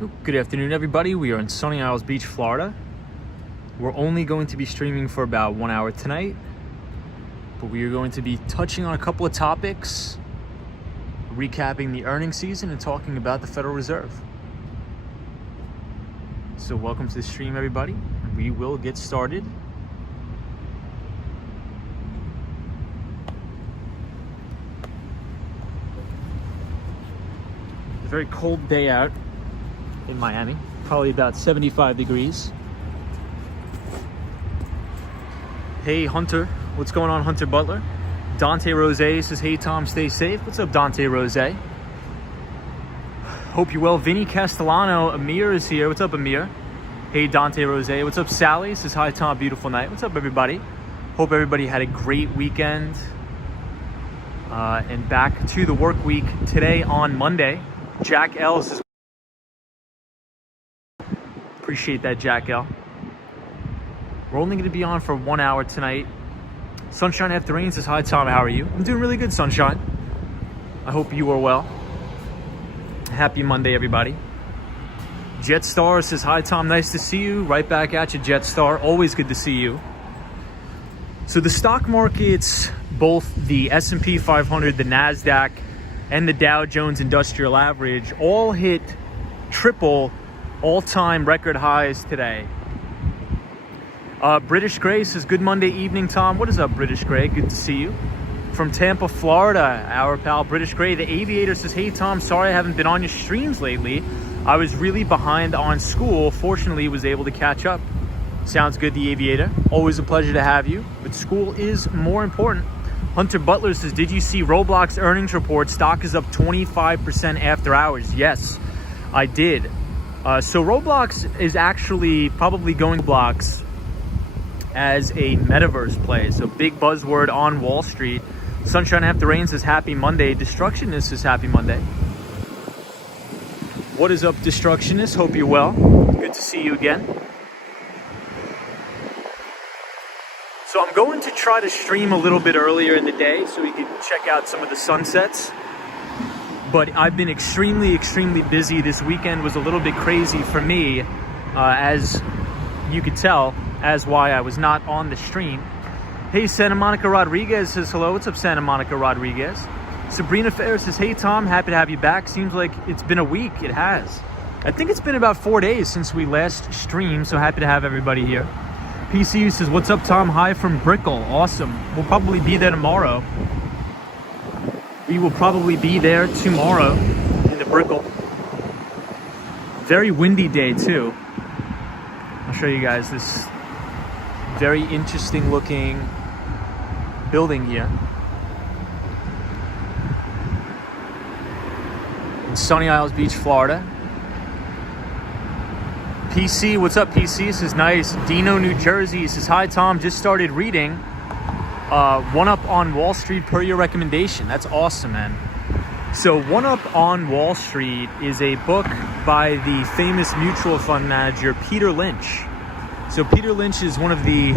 Good afternoon, everybody. We are in sunny Isles Beach, Florida. We're only going to be streaming for about 1 hour tonight, but we are going to be touching on a couple of topics, recapping the earnings season and talking about the Federal Reserve. So welcome to the stream, everybody. We will get started. It's a very cold day out in Miami, probably about 75 degrees. Hey Hunter, what's going on, Hunter Butler? Dante Rose says, hey Tom, stay safe. What's up, Dante Rose? Hope you're well. Vinny Castellano, Amir is here. What's up, Amir? Hey Dante Rose. What's up, Sally? Says, hi Tom, beautiful night. What's up, everybody? Hope everybody had a great weekend. And back to the work week today on Monday. Jack L says, appreciate that, Jack L. We're only going to be on for 1 hour tonight. Sunshine After Rain says, hi Tom, how are you? I'm doing really good, Sunshine. I hope you are well. Happy Monday, everybody. Jetstar says, hi Tom, nice to see you. Right back at you, Jetstar. Always good to see you. So the stock markets, both the S&P 500, the NASDAQ, and the Dow Jones Industrial Average all hit triple all-time record highs today. British Gray says, good Monday evening, Tom. What is up, British Gray? Good to see you. From Tampa, Florida, our pal British Gray. The Aviator says, hey, Tom, sorry I haven't been on your streams lately. I was really behind on school. Fortunately, was able to catch up. Sounds good, the Aviator. Always a pleasure to have you, but school is more important. Hunter Butler says, did you see Roblox earnings report? Stock is up 25% after hours. Yes, I did. So Roblox is actually probably going blocks as a metaverse play. So big buzzword on Wall Street. Sunshine After Rain says, happy Monday. Destructionist says, happy Monday. What is up, Destructionist? Hope you're well. Good to see you again. So I'm going to try to stream a little bit earlier in the day so we can check out some of the sunsets. But I've been extremely busy. This weekend was a little bit crazy for me, as you could tell, as why I was not on the stream. Hey, Santa Monica Rodriguez says, hello. What's up, Santa Monica Rodriguez? Sabrina Ferris says, hey, Tom, happy to have you back. Seems like it's been a week. It has. I think it's been about 4 days since we last streamed, so happy to have everybody here. PCU says, what's up, Tom? Hi from Brickell. Awesome. We'll probably be there tomorrow. We will probably be there tomorrow in the Brickell. Very windy day, too. I'll show you guys this very interesting looking building here in sunny Isles Beach, Florida. PC, what's up, PC? Says, nice. Dino, New Jersey says, hi Tom, just started reading One Up on Wall Street per your recommendation. That's awesome, man. So One Up on Wall Street is a book by the famous mutual fund manager Peter Lynch. So Peter Lynch is one of the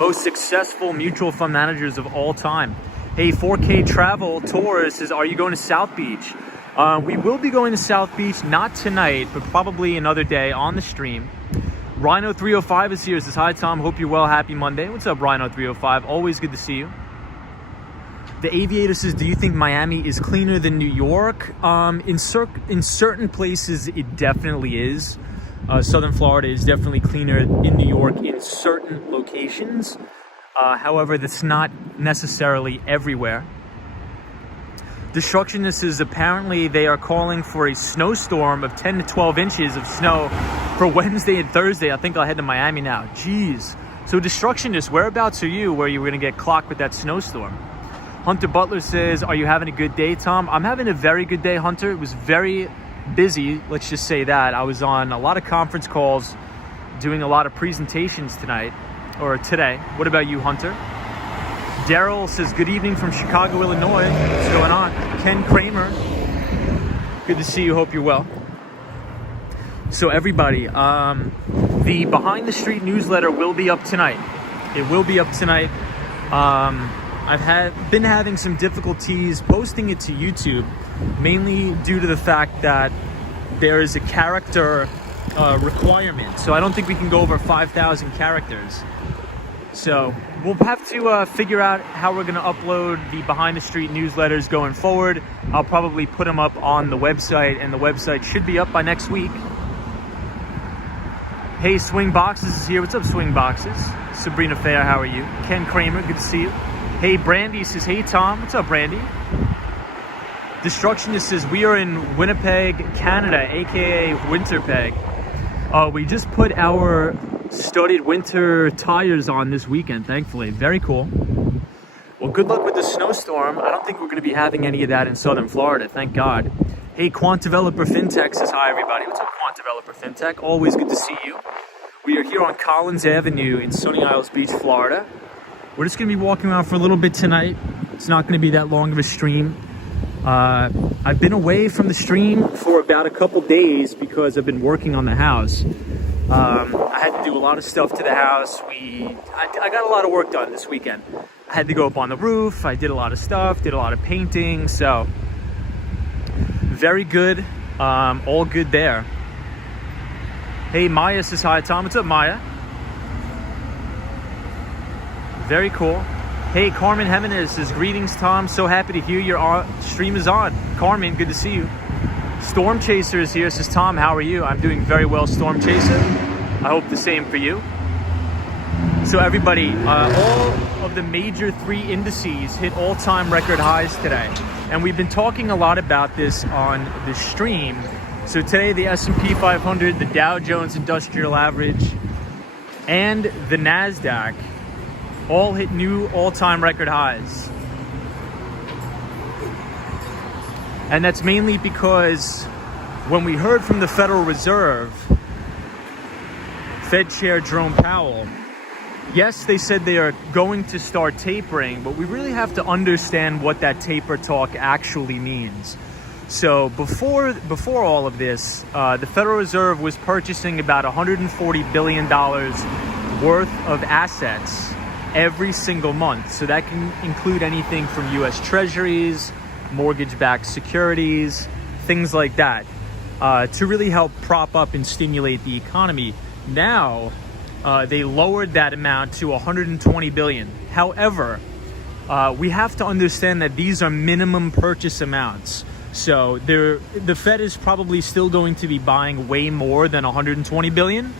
most successful mutual fund managers of all time. Hey, 4K Travel Tours says, are you going to South Beach? We will be going to South Beach, not tonight, but probably another day on the stream. Rhino 305 is here. Says, hi Tom, hope you're well. Happy Monday. What's up, Rhino 305? Always good to see you. The Aviator says, do you think Miami is cleaner than New York? In certain places, it definitely is. Southern Florida is definitely cleaner in New York in certain locations. However, that's not necessarily everywhere. Destructionist is apparently they are calling for a snowstorm of 10 to 12 inches of snow for Wednesday and Thursday. I think I'll head to Miami now. Jeez. So Destructionist, whereabouts are you where you were going to get clocked with that snowstorm? Hunter Butler says, are you having a good day, Tom? I'm having a very good day, Hunter. It was very busy, let's just say that. I was on a lot of conference calls, doing a lot of presentations tonight, or today. What about you, Hunter? Daryl says, good evening from Chicago, Illinois. What's going on? Ken Kramer, good to see you. Hope you're well. So everybody, the Behind the Street newsletter will be up tonight. It will be up tonight. I've been having some difficulties posting it to YouTube, mainly due to the fact that there is a character requirement. So I don't think we can go over 5,000 characters. So we'll have to figure out how we're going to upload the Behind the Street newsletters going forward. I'll probably put them up on the website, and the website should be up by next week. Hey, Swing Boxes is here. What's up, Swing Boxes? Sabrina Fair, how are you? Ken Kramer, good to see you. Hey, Brandy says, hey, Tom. What's up, Brandy? Destructionist says, we are in Winnipeg, Canada, aka Winterpeg. We just put our studded winter tires on this weekend, thankfully. Very cool. Well, good luck with the snowstorm. I don't think we're going to be having any of that in southern Florida, thank God. Hey, Quant Developer FinTech says, hi, everybody. What's up, Quant Developer FinTech? Always good to see you. We are here on Collins Avenue in Sunny Isles Beach, Florida. We're just going to be walking around for a little bit tonight. It's not going to be that long of a stream. I've been away from the stream for about a couple days because I've been working on the house. I had to do a lot of stuff to the house. I got a lot of work done this weekend. I had to go up on the roof. I did a lot of stuff, did a lot of painting. So very good. All good there. Hey, Maya says hi, Tom. What's up, Maya? Very cool. Hey, Carmen Jimenez says, greetings, Tom. So happy to hear your stream is on. Carmen, good to see you. Storm Chaser is here. Says, Tom, how are you? I'm doing very well, Storm Chaser. I hope the same for you. So everybody, all of the major 3 indices hit all-time record highs today. And we've been talking a lot about this on the stream. So today, the S&P 500, the Dow Jones Industrial Average, and the NASDAQ all hit new all-time record highs. And that's mainly because when we heard from the Federal Reserve, Fed Chair Jerome Powell, yes, they said they are going to start tapering, but we really have to understand what that taper talk actually means. So before all of this, the Federal Reserve was purchasing about $140 billion worth of assets every single month. So that can include anything from U.S. Treasuries, mortgage-backed securities, things like that, to really help prop up and stimulate the economy. Now, they lowered that amount to $120 billion. However, we have to understand that these are minimum purchase amounts. So the Fed is probably still going to be buying way more than $120 billion.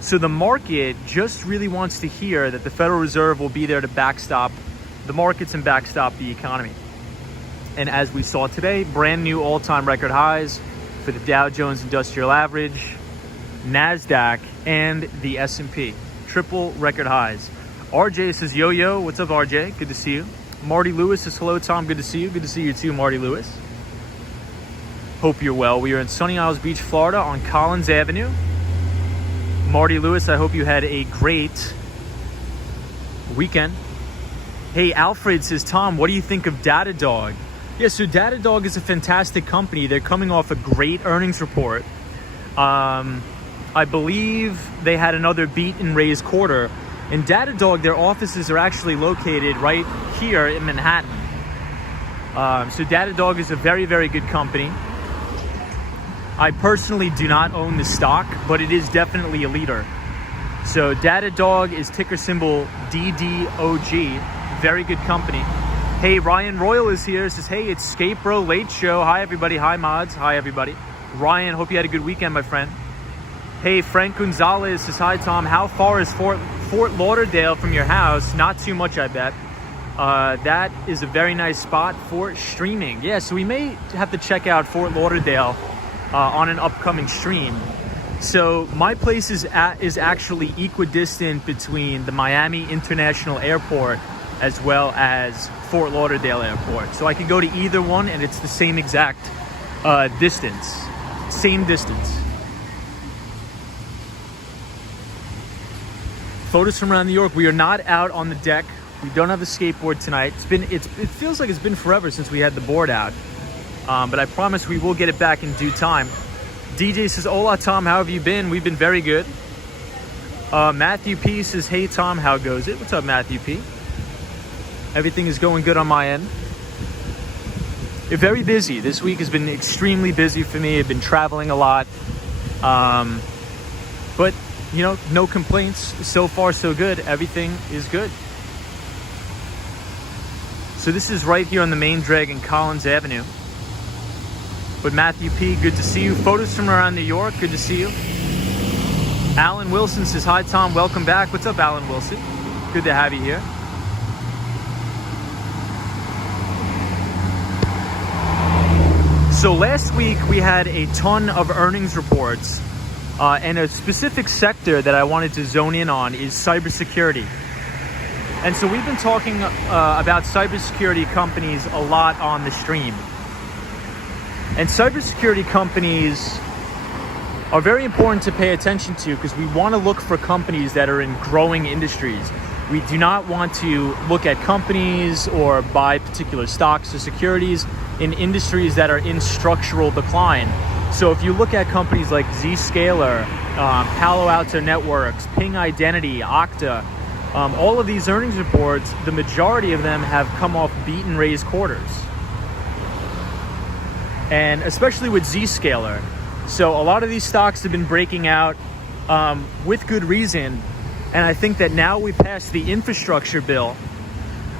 So the market just really wants to hear that the Federal Reserve will be there to backstop the markets and backstop the economy. And as we saw today, brand new all-time record highs for the Dow Jones Industrial Average, NASDAQ, and the S&P. Triple record highs. RJ says, yo, what's up, RJ? Good to see you. Marty Lewis says, hello, Tom. Good to see you. Good to see you too, Marty Lewis. Hope you're well. We are in Sunny Isles Beach, Florida on Collins Avenue. Marty Lewis, I hope you had a great weekend. Hey, Alfred says, Tom, what do you think of Datadog? Yeah, so Datadog is a fantastic company. They're coming off a great earnings report. I believe they had another beat and raise quarter. And Datadog, their offices are actually located right here in Manhattan. So Datadog is a very, very good company. I personally do not own the stock, but it is definitely a leader. So Datadog is ticker symbol DDOG. Very good company. Hey, Ryan Royal is here. Says, hey, it's Skate Bro Late Show. Hi, everybody. Hi, mods. Hi, everybody. Ryan, hope you had a good weekend, my friend. Hey, Frank Gonzalez says, hi, Tom. How far is Fort Lauderdale from your house? Not too much, I bet. That is a very nice spot for streaming. Yeah, so we may have to check out Fort Lauderdale on an upcoming stream. So my place is actually equidistant between the Miami International Airport as well as Fort Lauderdale Airport. So I can go to either one and it's the same exact distance. Same distance. Photos from around New York. We are not out on the deck. We don't have a skateboard tonight. It feels like it's been forever since we had the board out. But I promise we will get it back in due time. DJ says, hola, Tom, how have you been? We've been very good. Matthew P says, hey, Tom, how goes it? What's up, Matthew P? Everything is going good on my end. very busy. This week has been extremely busy for me. I've been traveling a lot. But, you know, no complaints. So far, so good. Everything is good. So this is right here on the main drag in Collins Avenue. But Matthew P., good to see you. Photos from around New York, good to see you. Alan Wilson says, hi, Tom, welcome back. What's up, Alan Wilson? Good to have you here. So last week we had a ton of earnings reports, and a specific sector that I wanted to zone in on is cybersecurity. And so we've been talking about cybersecurity companies a lot on the stream. And cybersecurity companies are very important to pay attention to because we want to look for companies that are in growing industries. We do not want to look at companies or buy particular stocks or securities in industries that are in structural decline. So if you look at companies like Zscaler, Palo Alto Networks, Ping Identity, Okta, all of these earnings reports, the majority of them have come off beat and raise quarters. And especially with Zscaler. So a lot of these stocks have been breaking out with good reason. And I think that now we passed the infrastructure bill,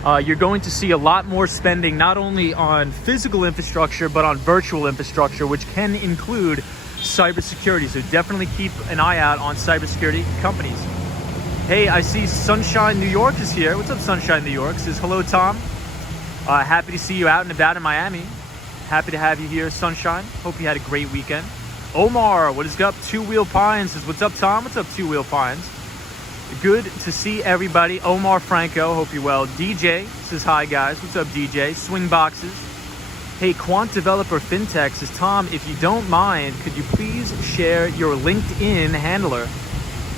you're going to see a lot more spending, not only on physical infrastructure, but on virtual infrastructure, which can include cybersecurity. So definitely keep an eye out on cybersecurity companies. Hey, I see Sunshine New York is here. What's up, Sunshine New York? Says, hello, Tom. Happy to see you out and about in Miami. Happy to have you here, Sunshine. Hope you had a great weekend. Omar, what is up? Two Wheel Pines says, what's up, Tom? What's up, Two Wheel Pines? Good to see everybody. Omar Franco, hope you're well. DJ says, hi, guys. What's up, DJ? Swing Boxes. Hey, Quant Developer FinTech says, Tom, if you don't mind, could you please share your LinkedIn handler?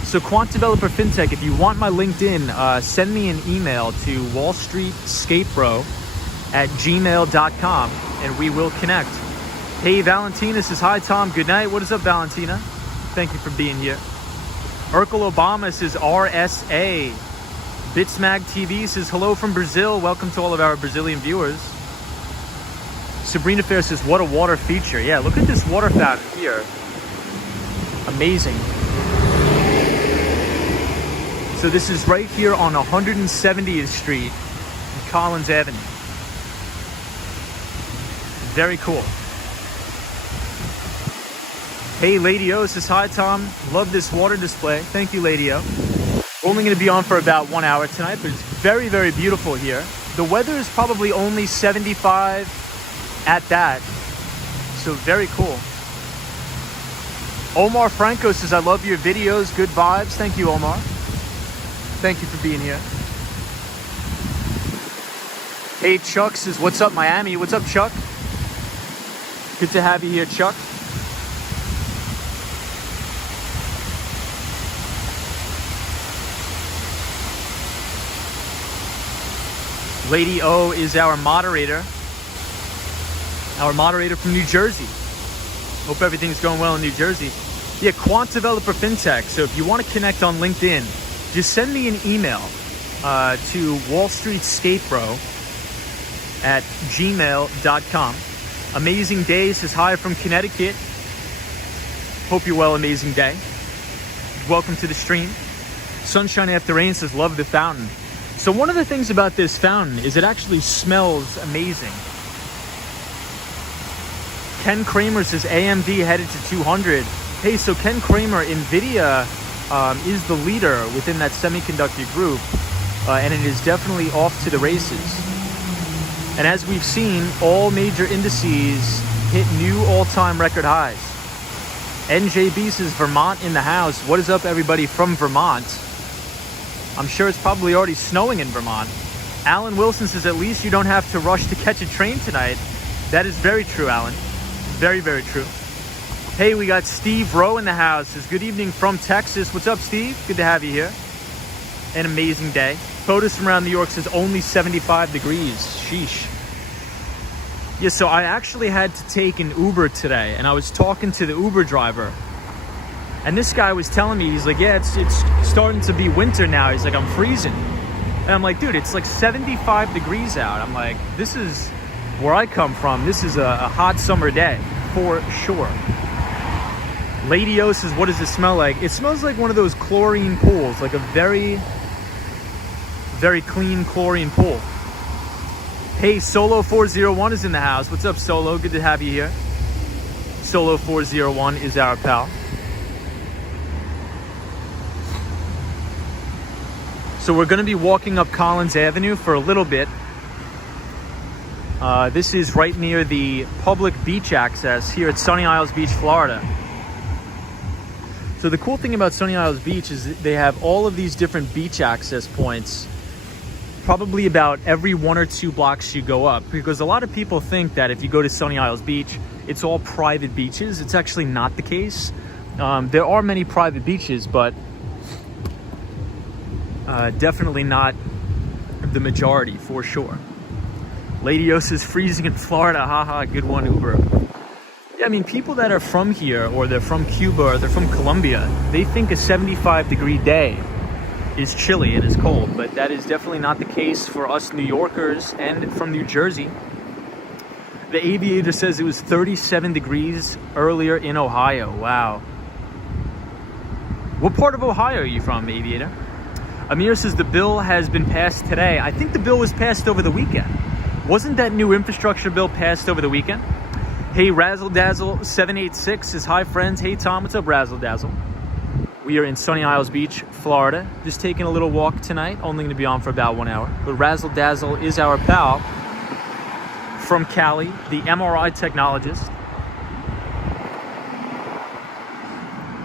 So Quant Developer FinTech, if you want my LinkedIn, send me an email to wallstreetscapebro@gmail.com and we will connect. Hey, Valentina says, hi, Tom. Good night. What is up, Valentina? Thank you for being here. Urkel Obama says, RSA. Bitsmag TV says, hello from Brazil. Welcome to all of our Brazilian viewers. Sabrina Fair says, what a water feature. Yeah, look at this water fountain here. Amazing. So this is right here on 170th Street in Collins Avenue. Very cool. Hey, Lady O says, hi, Tom. Love this water display. Thank you, Lady O. We're only going to be on for about 1 hour tonight, but it's very, very beautiful here. The weather is probably only 75 at that. So very cool. Omar Franco says, I love your videos. Good vibes. Thank you, Omar. Thank you for being here. Hey, Chuck says, what's up, Miami? What's up, Chuck? Good to have you here, Chuck. Lady O is our moderator from New Jersey. Hope everything's going well in New Jersey. Yeah, Quant Developer FinTech. So if you want to connect on LinkedIn, just send me an email to wallstreetscapebro@gmail.com. Amazing Day says, hi from Connecticut. Hope you're well, Amazing Day. Welcome to the stream. Sunshine After Rain says, love the fountain. So one of the things about this fountain is it actually smells amazing. Ken Kramer says, AMD headed to 200. Hey, so Ken Kramer, NVIDIA is the leader within that semiconductor group, and it is definitely off to the races. And as we've seen, all major indices hit new all-time record highs. NJB says, Vermont in the house. What is up, everybody from Vermont? I'm sure it's probably already snowing in Vermont. Alan Wilson says, at least you don't have to rush to catch a train tonight. That is very true, Alan. Very, very true. Hey, we got Steve Rowe in the house. Says, good evening from Texas. What's up, Steve? Good to have you here. An amazing day. Photos from around New York says only 75 degrees. Sheesh. Yeah, so I actually had to take an Uber today, and I was talking to the Uber driver. And this guy was telling me, he's like, yeah, it's starting to be winter now. He's like, I'm freezing. And I'm like, dude, it's like 75 degrees out. I'm like, this is where I come from, this is a hot summer day for sure. Lady says, what does it smell like? It smells like one of those chlorine pools, like a very, very clean chlorine pool. Hey, Solo 401 is in the house. What's up, Solo? Good to have you here. Solo 401 is our pal. So we're going to be walking up Collins Avenue for a little bit. This is right near the public beach access here at Sunny Isles Beach, Florida. So the cool thing about Sunny Isles Beach is that they have all of these different beach access points, probably about every 1 or 2 blocks you go up, because a lot of people think that if you go to Sunny Isles Beach, it's all private beaches. It's actually not the case. There are many private beaches, but definitely not the majority for sure. Lady is freezing in Florida. Haha, good one, Uber. Yeah, I mean, people that are from here, or they're from Cuba, or they're from Colombia, they think a 75-degree day is chilly and is cold, but that is definitely not the case for us New Yorkers and from New Jersey. The Aviator says it was 37 degrees earlier in Ohio. Wow. What part of Ohio are you from, Aviator? Amir says the bill has been passed today. I think the bill was passed over the weekend. Wasn't that new infrastructure bill passed over the weekend? Hey, Razzle Dazzle 786 says, hi friends. Hey Tom, what's up, Razzle Dazzle? We are in Sunny Isles Beach, Florida. Just taking a little walk tonight. Only going to be on for about 1 hour. But Razzle Dazzle is our pal from Cali, the MRI technologist.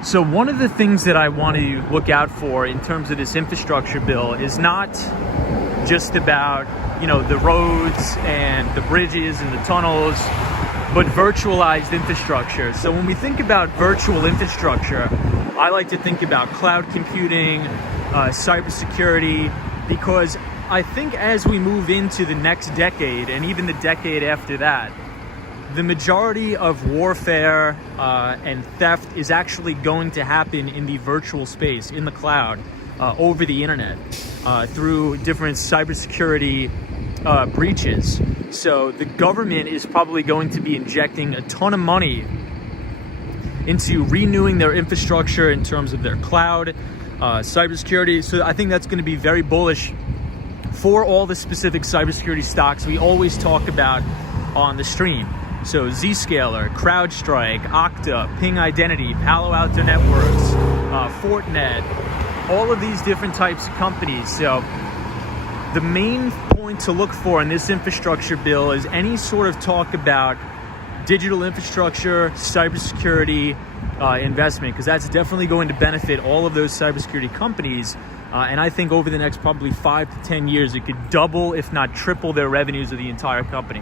So one of the things that I want to look out for in terms of this infrastructure bill is not just about, you know, the roads and the bridges and the tunnels, but virtualized infrastructure. So when we think about virtual infrastructure, I like to think about cloud computing, cybersecurity, because I think as we move into the next decade and even the decade after that, the majority of warfare and theft is actually going to happen in the virtual space, in the cloud, over the internet, through different cybersecurity breaches. So the government is probably going to be injecting a ton of money into renewing their infrastructure in terms of their cloud, cybersecurity. So I think that's going to be very bullish for all the specific cybersecurity stocks we always talk about on the stream. So Zscaler, CrowdStrike, Okta, Ping Identity, Palo Alto Networks, Fortinet, all of these different types of companies. So the main point to look for in this infrastructure bill is any sort of talk about digital infrastructure, cybersecurity investment, because that's definitely going to benefit all of those cybersecurity companies. And I think over the next probably 5 to 10 years, it could double, if not triple, their revenues of the entire company.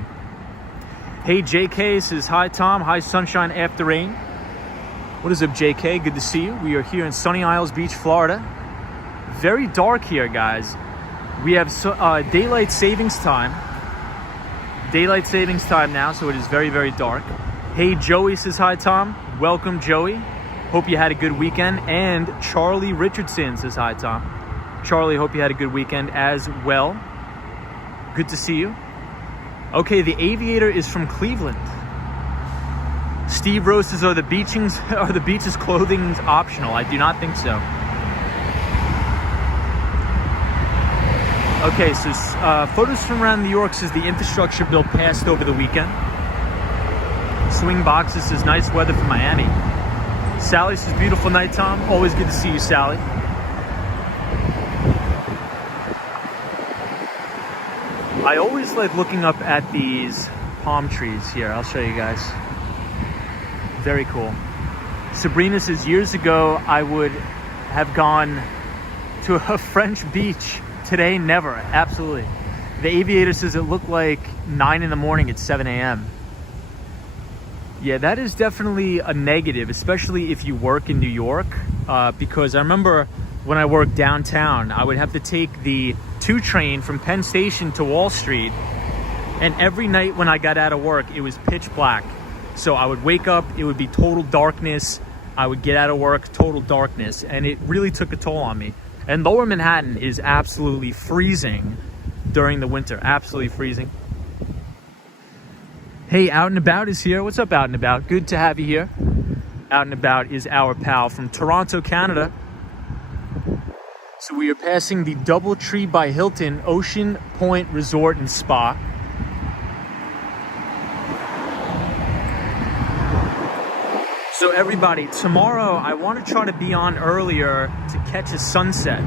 Hey, JK says, hi, Tom. Hi, sunshine after rain. What is up, JK? Good to see you. We are here in Sunny Isles Beach, Florida. Very dark here, guys. We have daylight savings time. Daylight savings time now, so it is very, very dark. Hey, Joey says, hi, Tom. Welcome, Joey. Hope you had a good weekend. And Charlie Richardson says, hi, Tom. Charlie, hope you had a good weekend as well. Good to see you. Okay, the Aviator is from Cleveland. Steve Rose says, are the beaches clothing optional? I do not think so. Okay, so photos from around New York says the infrastructure bill passed over the weekend. Swing Boxes says nice weather for Miami. Sally says beautiful night, Tom. Always good to see you, Sally. I always like looking up at these palm trees here. I'll show you guys. Very cool. Sabrina says years ago I would have gone to a French beach. Today, never. Absolutely. The Aviator says it looked like 9 in the morning at 7 a.m. Yeah, that is definitely a negative, especially if you work in New York, because I remember when I worked downtown, I would have to take the 2 train from Penn Station to Wall Street, and every night when I got out of work, it was pitch black. So I would wake up, it would be total darkness. I would get out of work, total darkness, and it really took a toll on me. And Lower Manhattan is absolutely freezing during the winter, absolutely freezing. Hey, Out and About is here. What's up, Out and About? Good to have you here. Out and About is our pal from Toronto, Canada. So we are passing the DoubleTree by Hilton Ocean Point Resort and Spa. So everybody, tomorrow I want to try to be on earlier to catch a sunset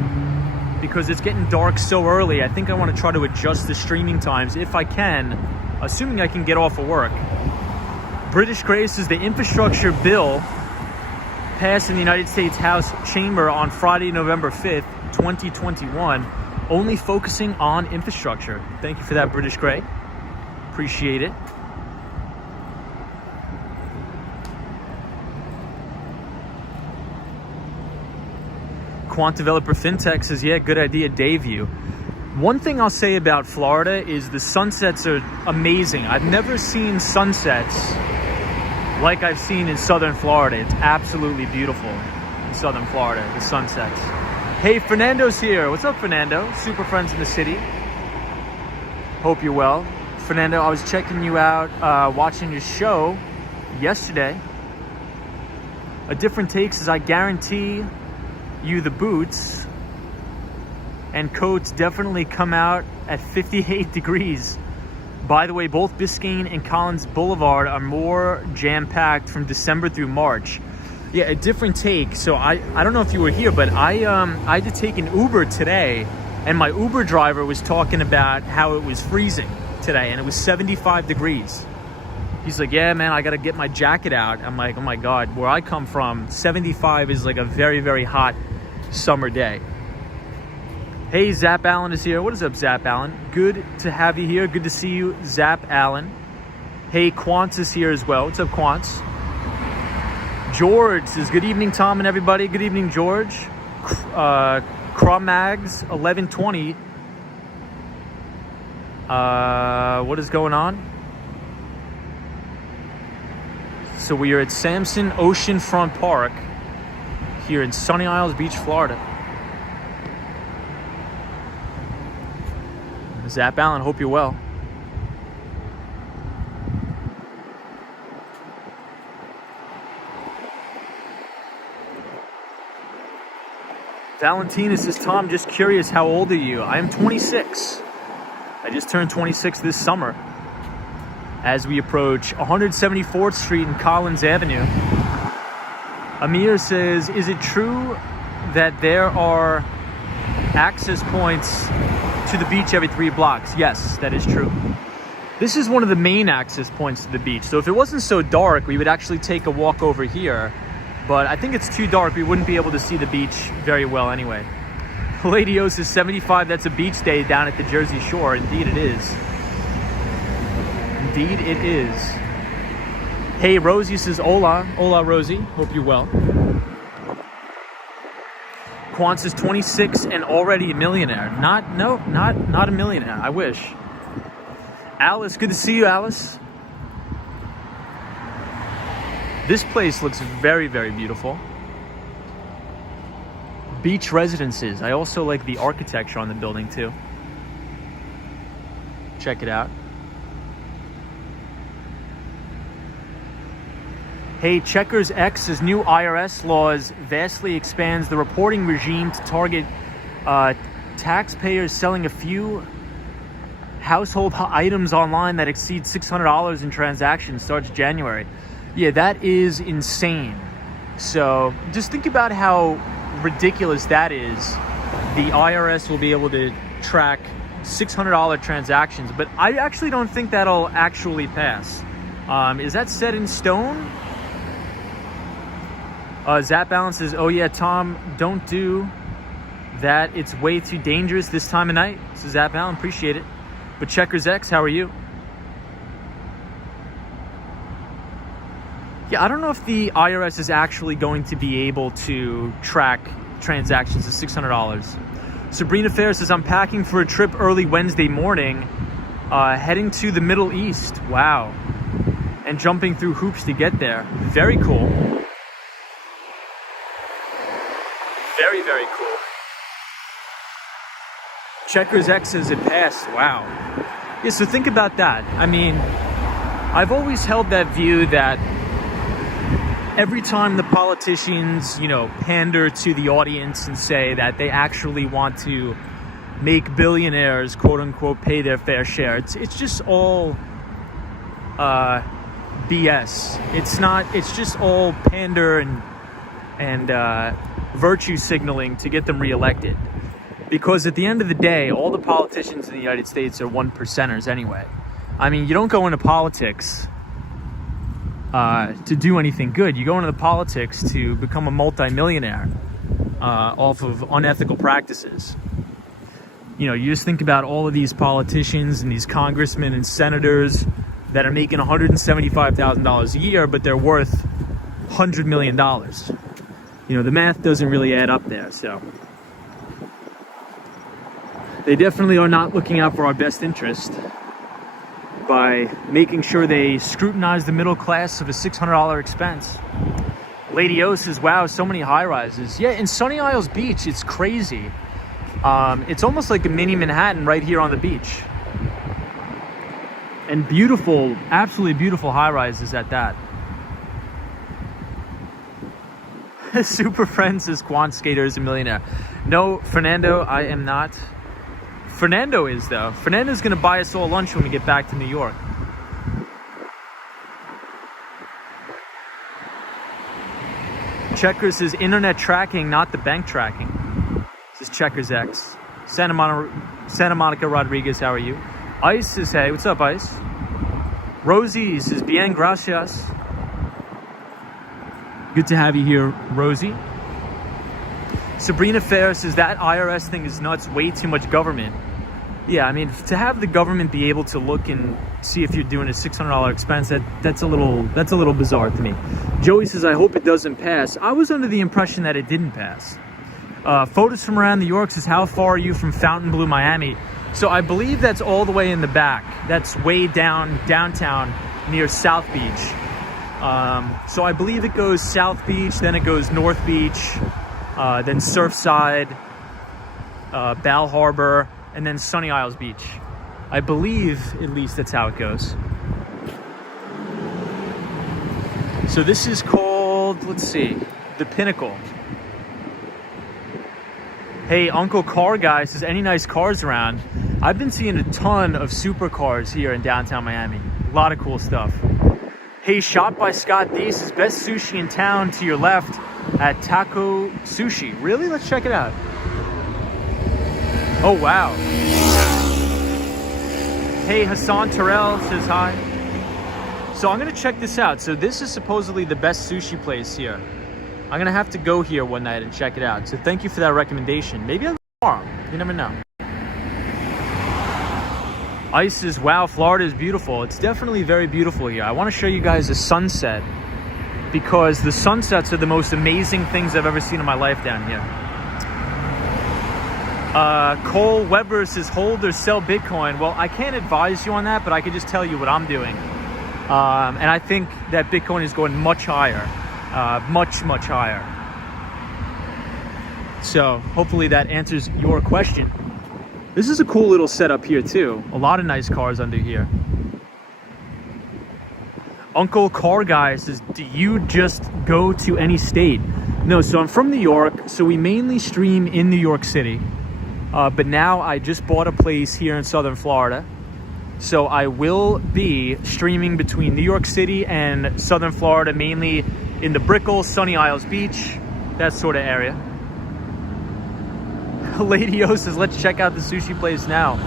because it's getting dark so early. I think I want to try to adjust the streaming times if I can, assuming I can get off of work. British Grace is the infrastructure bill passed in the United States House Chamber on Friday, November 5th, 2021, only focusing on infrastructure. Thank you for that, British Gray. Appreciate it. Quant Developer FinTech says, yeah, good idea, Dayview. One thing I'll say about Florida is the sunsets are amazing. I've never seen sunsets like I've seen in Southern Florida. It's absolutely beautiful in Southern Florida, the sunsets. Hey, Fernando's here. What's up, Fernando? Super friends in the city. Hope you're well. Fernando, I was checking you out, watching your show yesterday. A different take says, I guarantee you the boots and coats definitely come out at 58 degrees. By the way, both Biscayne and Collins Boulevard are more jam-packed from December through March. Yeah, a different take. So I don't know if you were here, but I had to take an Uber today, and my Uber driver was talking about how it was freezing today, and it was 75 degrees. He's like, yeah, man, I got to get my jacket out. I'm like, oh my God, where I come from, 75 is like a very, very hot summer day. Hey, Zap Allen is here. What is up, Zap Allen? Good to have you here. Good to see you, Zap Allen. Hey, Quants is here as well. What's up, Quants? George says, good evening, Tom and everybody. Good evening, George. Crommags 1120. What is going on? So we are at Samson Oceanfront Park here in Sunny Isles Beach, Florida. Zap Allen, hope you're well. Valentina says, Tom, just curious, how old are you? I am 26. I just turned 26 this summer. As we approach 174th Street and Collins Avenue. Amir says, is it true that there are access points to the beach every 3 blocks? Yes, that is true. This is one of the main access points to the beach. So if it wasn't so dark, we would actually take a walk over here. But I think it's too dark. We wouldn't be able to see the beach very well anyway. Palladios is 75. That's a beach day down at the Jersey Shore. Indeed it is. Indeed it is. Hey, Rosie says, hola. Hola, Rosie. Hope you're well. Quant is 26 and already a millionaire. Not a millionaire. I wish. Alice, good to see you, Alice. This place looks very, very beautiful. Beach residences. I also like the architecture on the building too. Check it out. Hey, Checkers X's new IRS laws vastly expands the reporting regime to target taxpayers selling a few household items online that exceed $600 in transactions. Starts January. Yeah, that is insane. So just think about how ridiculous that is. The IRS will be able to track $600 transactions, but I actually don't think that'll actually pass. Is that set in stone? Zap Balance says, oh yeah, Tom, don't do that. It's way too dangerous this time of night. So Zap Allen, appreciate it. But Checkers X, how are you? Yeah, I don't know if the IRS is actually going to be able to track transactions of $600. Sabrina Fair says, I'm packing for a trip early Wednesday morning, heading to the Middle East. Wow. And jumping through hoops to get there. Very cool. Very, very cool. Checkers X says it passed. Wow. Yeah, so think about that. I mean, I've always held that view that every time the politicians, pander to the audience and say that they actually want to make billionaires, quote unquote, pay their fair share, it's just all BS. It's just all pander and virtue signaling to get them reelected. Because at the end of the day, all the politicians in the United States are one percenters anyway. I mean, you don't go into politics to do anything good. You go into the politics to become a multimillionaire off of unethical practices. You just think about all of these politicians and these congressmen and senators that are making $175,000 a year, but they're worth $100 million. The math doesn't really add up there, so they definitely are not looking out for our best interest by making sure they scrutinize the middle class of a $600 expense. Lady O says, wow, so many high-rises. Yeah, in Sunny Isles Beach, it's crazy. It's almost like a mini Manhattan right here on the beach. And beautiful, absolutely beautiful high-rises at that. Super Friends says, Quan Skater is a millionaire. No, Fernando, I am not. Fernando is, though. Fernando's going to buy us all lunch when we get back to New York. Checkers says, internet tracking, not the bank tracking. This is Checkers X. Santa Monica Rodriguez, how are you? Ice says, hey, what's up, Ice? Rosie says, bien, gracias. Good to have you here, Rosie. Sabrina Fair says, that IRS thing is nuts, way too much government. Yeah, I mean, to have the government be able to look and see if you're doing a $600 expense, that's a little bizarre to me. Joey says, I hope it doesn't pass. I was under the impression that it didn't pass. Photos from around New York says, how far are you from Fontainebleau, Miami? So I believe that's all the way in the back. That's way downtown near South Beach. So I believe it goes South Beach, then it goes North Beach, then Surfside, Bal Harbor, and then Sunny Isles Beach. I believe, at least, that's how it goes. So this is called, let's see, the Pinnacle. Hey, Uncle Car Guy says, any nice cars around? I've been seeing a ton of supercars here in downtown Miami. A lot of cool stuff. Hey, Shot by Scott D says, best sushi in town to your left at Taco Sushi. Really? Let's check it out. Oh, wow. Hey, Hassan Terrell says hi. So I'm going to check this out. So this is supposedly the best sushi place here. I'm going to have to go here one night and check it out. So thank you for that recommendation. Maybe I'll go tomorrow. You never know. Ice says, wow, Florida is beautiful. It's definitely very beautiful here. I want to show you guys the sunset because the sunsets are the most amazing things I've ever seen in my life down here. Cole Weber says, hold or sell Bitcoin. Well, I can't advise you on that, but I can just tell you what I'm doing. And I think that Bitcoin is going much higher. Much higher. So hopefully that answers your question. This is a cool little setup here too. A lot of nice cars under here. Uncle Car Guy says, do you just go to any state? No, so I'm from New York, so we mainly stream in New York City. But now I just bought a place here in Southern Florida. So I will be streaming between New York City and Southern Florida, mainly in the Brickell, Sunny Isles Beach, that sort of area. Lady O says, let's check out the sushi place now.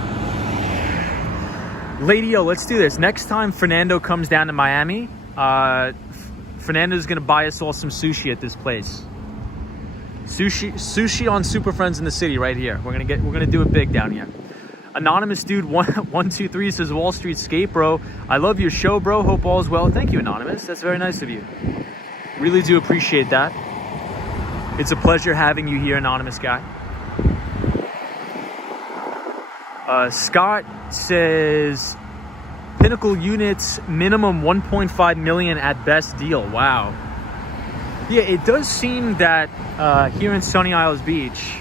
Lady O, let's do this. Next time Fernando comes down to Miami, Fernando's gonna buy us all some sushi at this place. Sushi on Super Friends in the City right here. We're gonna do it big down here. Anonymous Dude 123 says, Wall Street Skate Bro, I love your show, bro. Hope all is well. Thank you, Anonymous. That's very nice of you. Really do appreciate that. It's a pleasure having you here, Anonymous guy. Scott says, Pinnacle units minimum 1.5 million at best deal. Wow. Yeah, it does seem that here in Sunny Isles Beach,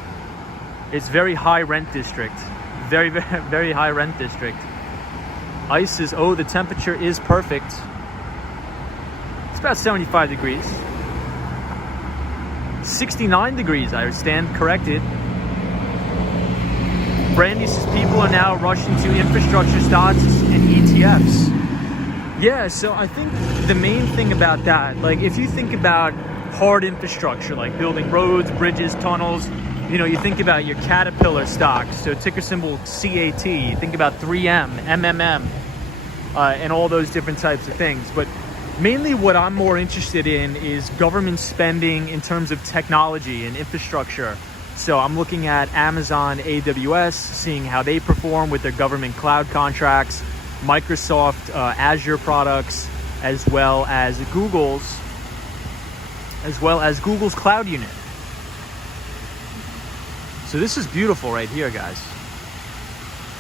it's very high rent district. Very high rent district. Ice says, oh, the temperature is perfect. It's about 75 degrees. 69 degrees, I stand corrected. Brandy says people are now rushing to infrastructure stocks and ETFs. Yeah, so I think the main thing about that, like if you think about hard infrastructure, like building roads, bridges, tunnels, you know, you think about your Caterpillar stocks, so ticker symbol CAT, you think about 3M, MMM, and all those different types of things. But mainly what I'm more interested in is government spending in terms of technology and infrastructure. So I'm looking at Amazon AWS, seeing how they perform with their government cloud contracts, Microsoft Azure products, as well as Google's cloud unit. So this is beautiful right here, guys.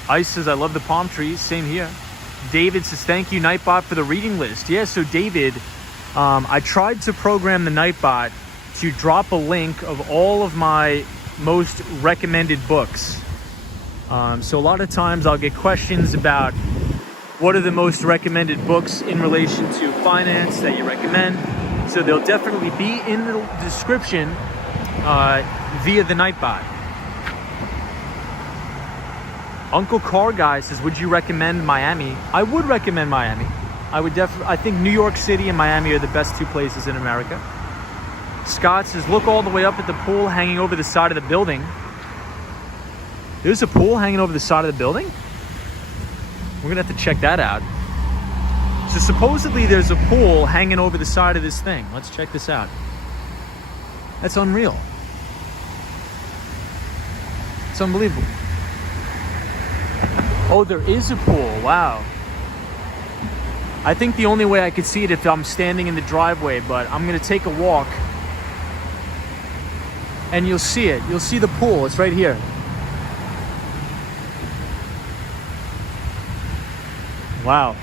Ice says, I love the palm trees. Same here. David says, thank you, Nightbot, for the reading list. Yeah, so David, I tried to program the Nightbot to drop a link of all of my most recommended books. So a lot of times I'll get questions about what are the most recommended books in relation to finance that you recommend. So they'll definitely be in the description via the Nightbot. Uncle Car Guy says, would you recommend Miami? I would recommend Miami. I think New York City and Miami are the best two places in America. Scott says, look all the way up at the pool hanging over the side of the building. There's a pool hanging over the side of the building? We're gonna have to check that out. So supposedly there's a pool hanging over the side of this thing. Let's check this out. That's unreal. It's unbelievable. Oh, there is a pool. Wow. I think the only way I could see it if I'm standing in the driveway, but I'm gonna take a walk and you'll see it. You'll see the pool. It's right here. Wow.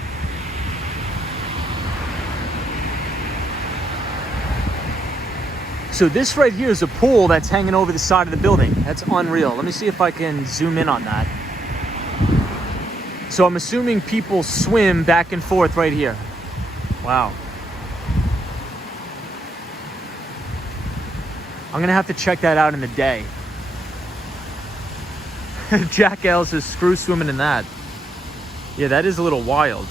So this right here is a pool that's hanging over the side of the building. That's unreal. Let me see if I can zoom in on that. So I'm assuming people swim back and forth right here. Wow. I'm gonna have to check that out in the day. Jack L says, screw swimming in that. Yeah, that is a little wild.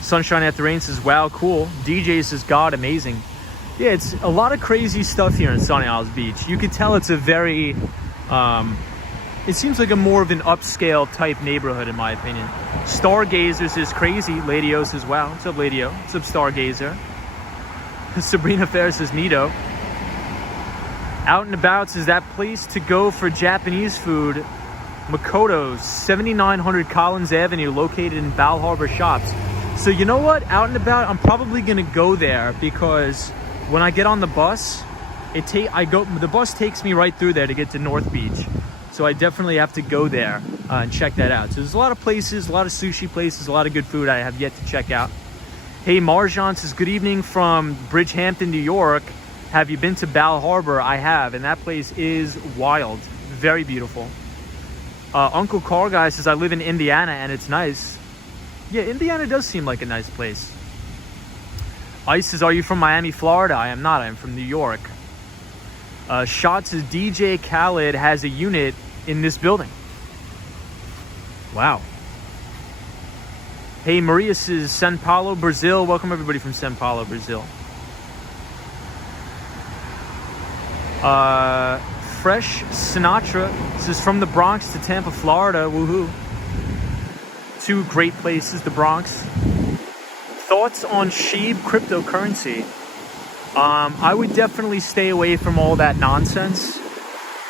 Sunshine After Rain says, wow, cool. DJ says, God, amazing. Yeah, it's a lot of crazy stuff here in Sunny Isles Beach. You can tell it's a very, it seems like a more of an upscale type neighborhood in my opinion. Stargazer says, crazy. Lady-O says, wow. What's up, Lady-O? What's up, Stargazer? Sabrina Fair says, neato. Out and About says, that place to go for Japanese food, Makoto's, 7900 Collins Avenue, located in Bal Harbor Shops. So you know what? Out and About, I'm probably gonna go there because when I get on the bus, the bus takes me right through there to get to North Beach. So I definitely have to go there and check that out. So there's a lot of places, a lot of sushi places, a lot of good food I have yet to check out. Hey, Marjan says, good evening from Bridgehampton, New York. Have you been to Bal Harbor? I have, and that place is wild. Very beautiful. Uncle Car Guy says, I live in Indiana and it's nice. Yeah, Indiana does seem like a nice place. Ice says, are you from Miami, Florida? I am not. I'm from New York. Shot says, DJ Khaled has a unit in this building. Wow. Hey, Maria says, São Paulo, Brazil. Welcome everybody from São Paulo, Brazil. Fresh Sinatra says, from the Bronx to Tampa, Florida. Woohoo. Two great places, the Bronx. Thoughts on Sheeb cryptocurrency? I would definitely stay away from all that nonsense.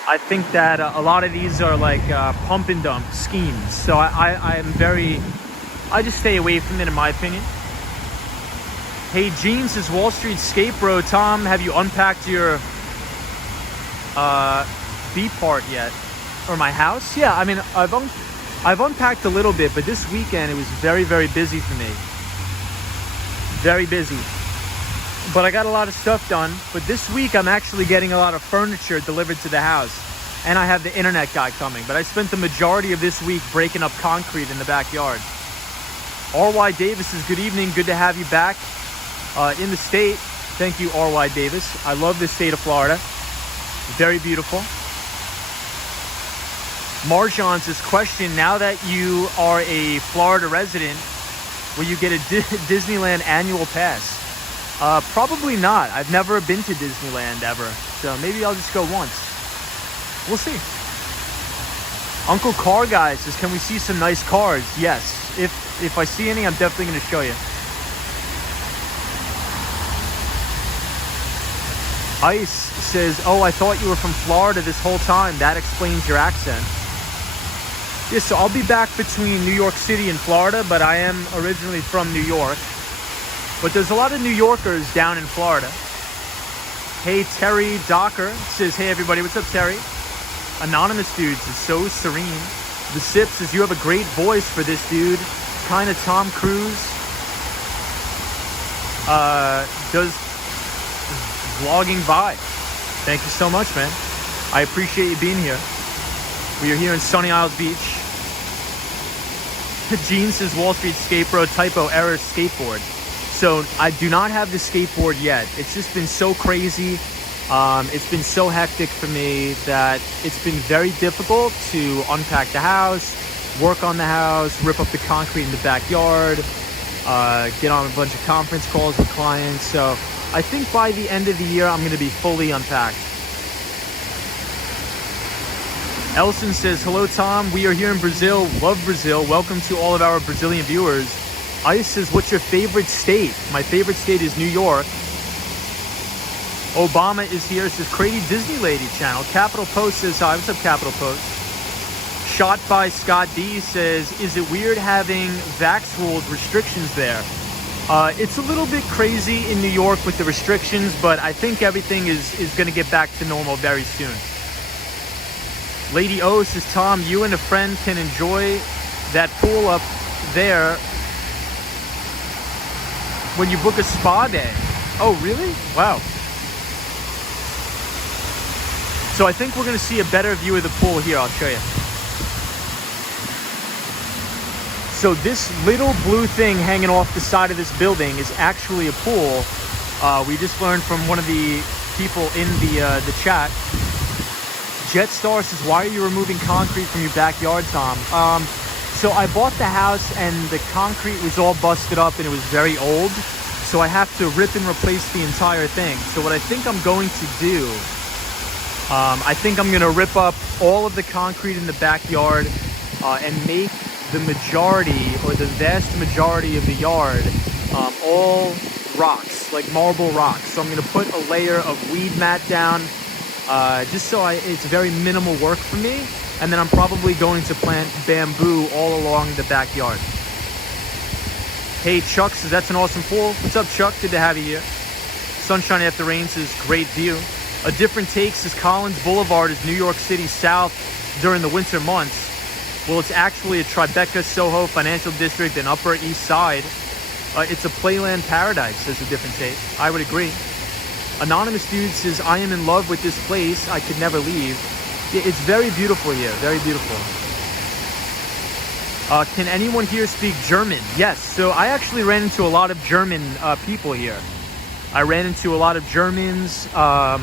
I think that a lot of these are like pump and dump schemes. So I just stay away from it in my opinion. Hey, Gene says, Wall Street Skate Bro. Tom, have you unpacked your B part yet? Or my house? Yeah, I mean, I've unpacked a little bit, but this weekend it was very, very busy for me. Very busy. But I got a lot of stuff done. But this week I'm actually getting a lot of furniture delivered to the house. and I have the internet guy coming. But I spent the majority of this week breaking up concrete in the backyard. R.Y. Davis is good evening. Good to have you back in the state. Thank you, R.Y. Davis. I love the state of Florida. Very beautiful. Marjan says, question, now that you are a Florida resident, will you get a Disneyland annual pass? Probably not. I've never been to Disneyland ever. So maybe I'll just go once. We'll see. Uncle Car Guy says, can we see some nice cars? Yes. If I see any, I'm definitely going to show you. Ice says, oh, I thought you were from Florida this whole time. That explains your accent. Yeah, so I'll be back between New York City and Florida, but I am originally from New York. But there's a lot of New Yorkers down in Florida. Hey, Terry Docker says, hey, everybody. What's up, Terry? Anonymous Dudes is so serene. The Sip says, you have a great voice for this dude. Kind of Tom Cruise. Does vlogging vibe. Thank you so much, man. I appreciate you being here. We are here in Sunny Isles Beach. Gene says, Wall Street Skate Bro, typo error, skateboard. So I do not have the skateboard yet. It's just been so crazy. It's been so hectic for me that it's been very difficult to unpack the house, work on the house, rip up the concrete in the backyard, get on a bunch of conference calls with clients. So I think by the end of the year, I'm going to be fully unpacked. Elson says, hello, Tom. We are here in Brazil. Love Brazil. Welcome to all of our Brazilian viewers. Ice says, what's your favorite state? My favorite state is New York. Obama is here. Says, Crazy Disney Lady channel. Capital Post says, hi. What's up, Capital Post? Shot by Scott D says, is it weird having vax ruled restrictions there? It's a little bit crazy in New York with the restrictions, but I think everything is going to get back to normal very soon. Lady O says, Tom, you and a friend can enjoy that pool up there when you book a spa day. Oh, really? Wow. So I think we're going to see a better view of the pool here. I'll show you. So this little blue thing hanging off the side of this building is actually a pool. We just learned from one of the people in the chat. Jetstar says, why are you removing concrete from your backyard, Tom? So I bought the house and the concrete was all busted up and it was very old. So I have to rip and replace the entire thing. So what I think I'm going to do, I think I'm going to rip up all of the concrete in the backyard and make the majority or the vast majority of the yard all rocks, like marble rocks. So I'm going to put a layer of weed mat down just so it's very minimal work for me. And then I'm probably going to plant bamboo all along the backyard. Hey, Chuck says, that's an awesome pool. What's up, Chuck? Good to have you here. Sunshine After Rain says, great view. A different take says, Collins Boulevard is New York City South during the winter months. Well, it's actually a Tribeca, Soho financial district and Upper East Side. It's a playland paradise, says a different take. I would agree. Anonymous Dude says, I am in love with this place. I could never leave. Yeah, it's very beautiful here. Very beautiful. Can anyone here speak German? Yes. So I actually ran into a lot of German people here. I ran into a lot of Germans, a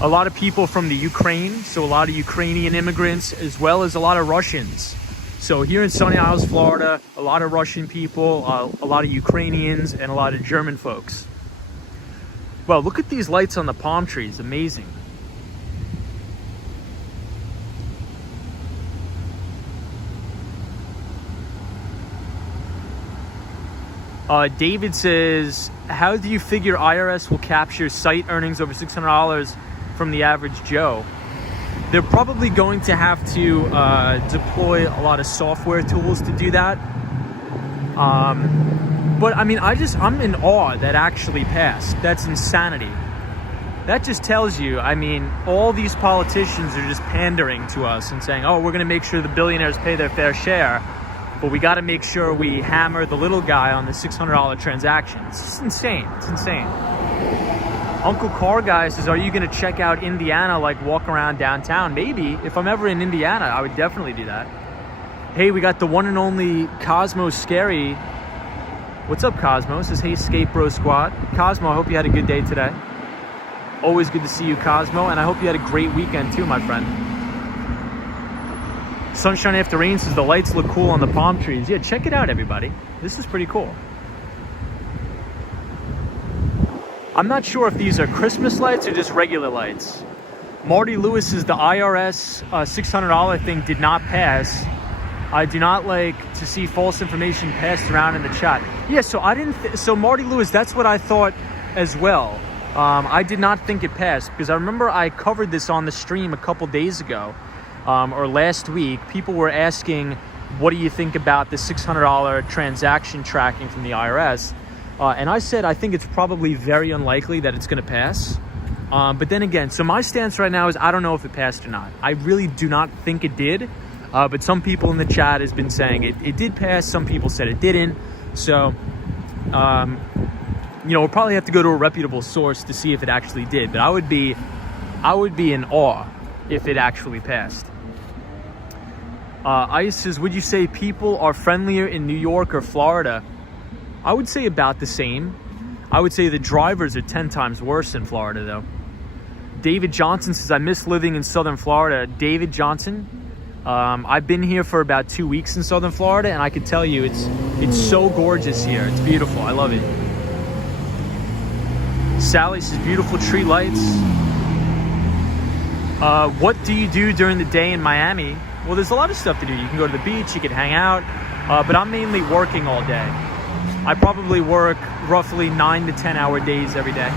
lot of people from the Ukraine. So a lot of Ukrainian immigrants, as well as a lot of Russians. So here in Sunny Isles, Florida, a lot of Russian people, a lot of Ukrainians, and a lot of German folks. Well, look at these lights on the palm trees. Amazing. David says, how do you figure IRS will capture site earnings over $600 from the average Joe? They're probably going to have to deploy a lot of software tools to do that. But I mean, I'm in awe that actually passed. That's insanity. That just tells you, I mean, all these politicians are just pandering to us and saying, oh, we're going to make sure the billionaires pay their fair share. But we got to make sure we hammer the little guy on the $600 transaction. It's just insane. It's insane. Uncle Car Guy says, are you going to check out Indiana, like walk around downtown? Maybe. If I'm ever in Indiana, I would definitely do that. Hey, we got the one and only Cosmo Scary. What's up, Cosmo? Says, hey, Skate Bro Squad. Cosmo, I hope you had a good day today. Always good to see you, Cosmo, and I hope you had a great weekend too, my friend. Sunshine After Rain says, the lights look cool on the palm trees. Yeah, check it out, everybody. This is pretty cool. I'm not sure if these are Christmas lights or just regular lights. Marty Lewis says, the IRS $600 thing did not pass. I do not like to see false information passed around in the chat. Yeah, so I didn't. So Marty Lewis, that's what I thought as well. I did not think it passed because I remember I covered this on the stream a couple days ago, or last week. People were asking, "What do you think about the $600 transaction tracking from the IRS?" And I said I think it's probably very unlikely that it's going to pass. But then again, so my stance right now is I don't know if it passed or not. I really do not think it did. But some people in the chat has been saying it did pass. Some people said it didn't. So, we'll probably have to go to a reputable source to see if it actually did. But I would be in awe if it actually passed. Ice says, would you say people are friendlier in New York or Florida? I would say about the same. I would say the drivers are 10 times worse in Florida, though. David Johnson says, I miss living in Southern Florida. David Johnson, I've been here for about 2 weeks in Southern Florida, and I can tell you it's so gorgeous here. It's beautiful. I love it. Sally says, beautiful tree lights. What do you do during the day in Miami? Well, there's a lot of stuff to do. You can go to the beach, you can hang out, but I'm mainly working all day. I probably work roughly 9 to 10 hour days every day.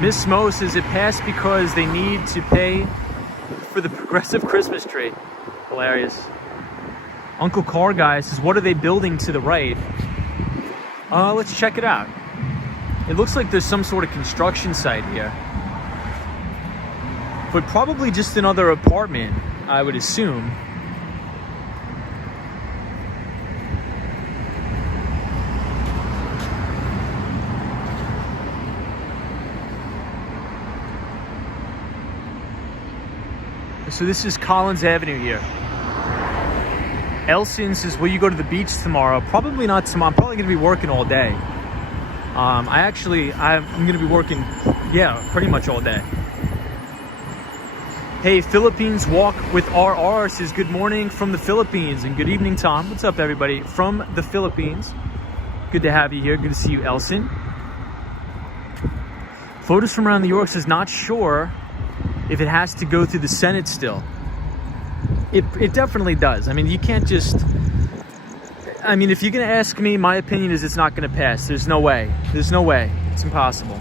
Miss Mo says it passed because they need to pay for the progressive Christmas tree. Hilarious. Uncle Car Guy says, what are they building to the right? Let's check it out. It looks like there's some sort of construction site here. But probably just another apartment, I would assume. So this is Collins Avenue here. Elson says, will you go to the beach tomorrow? Probably not tomorrow. I'm probably going to be working all day. I'm going to be working, pretty much all day. Hey, Philippines Walk with RR says, good morning from the Philippines. And good evening, Tom. What's up, everybody? From the Philippines. Good to have you here. Good to see you, Elson. Photos from around New York says, not sure if it has to go through the Senate still. It definitely does. I mean, you can't just... I mean, if you're going to ask me, my opinion is it's not going to pass. There's no way. There's no way. It's impossible.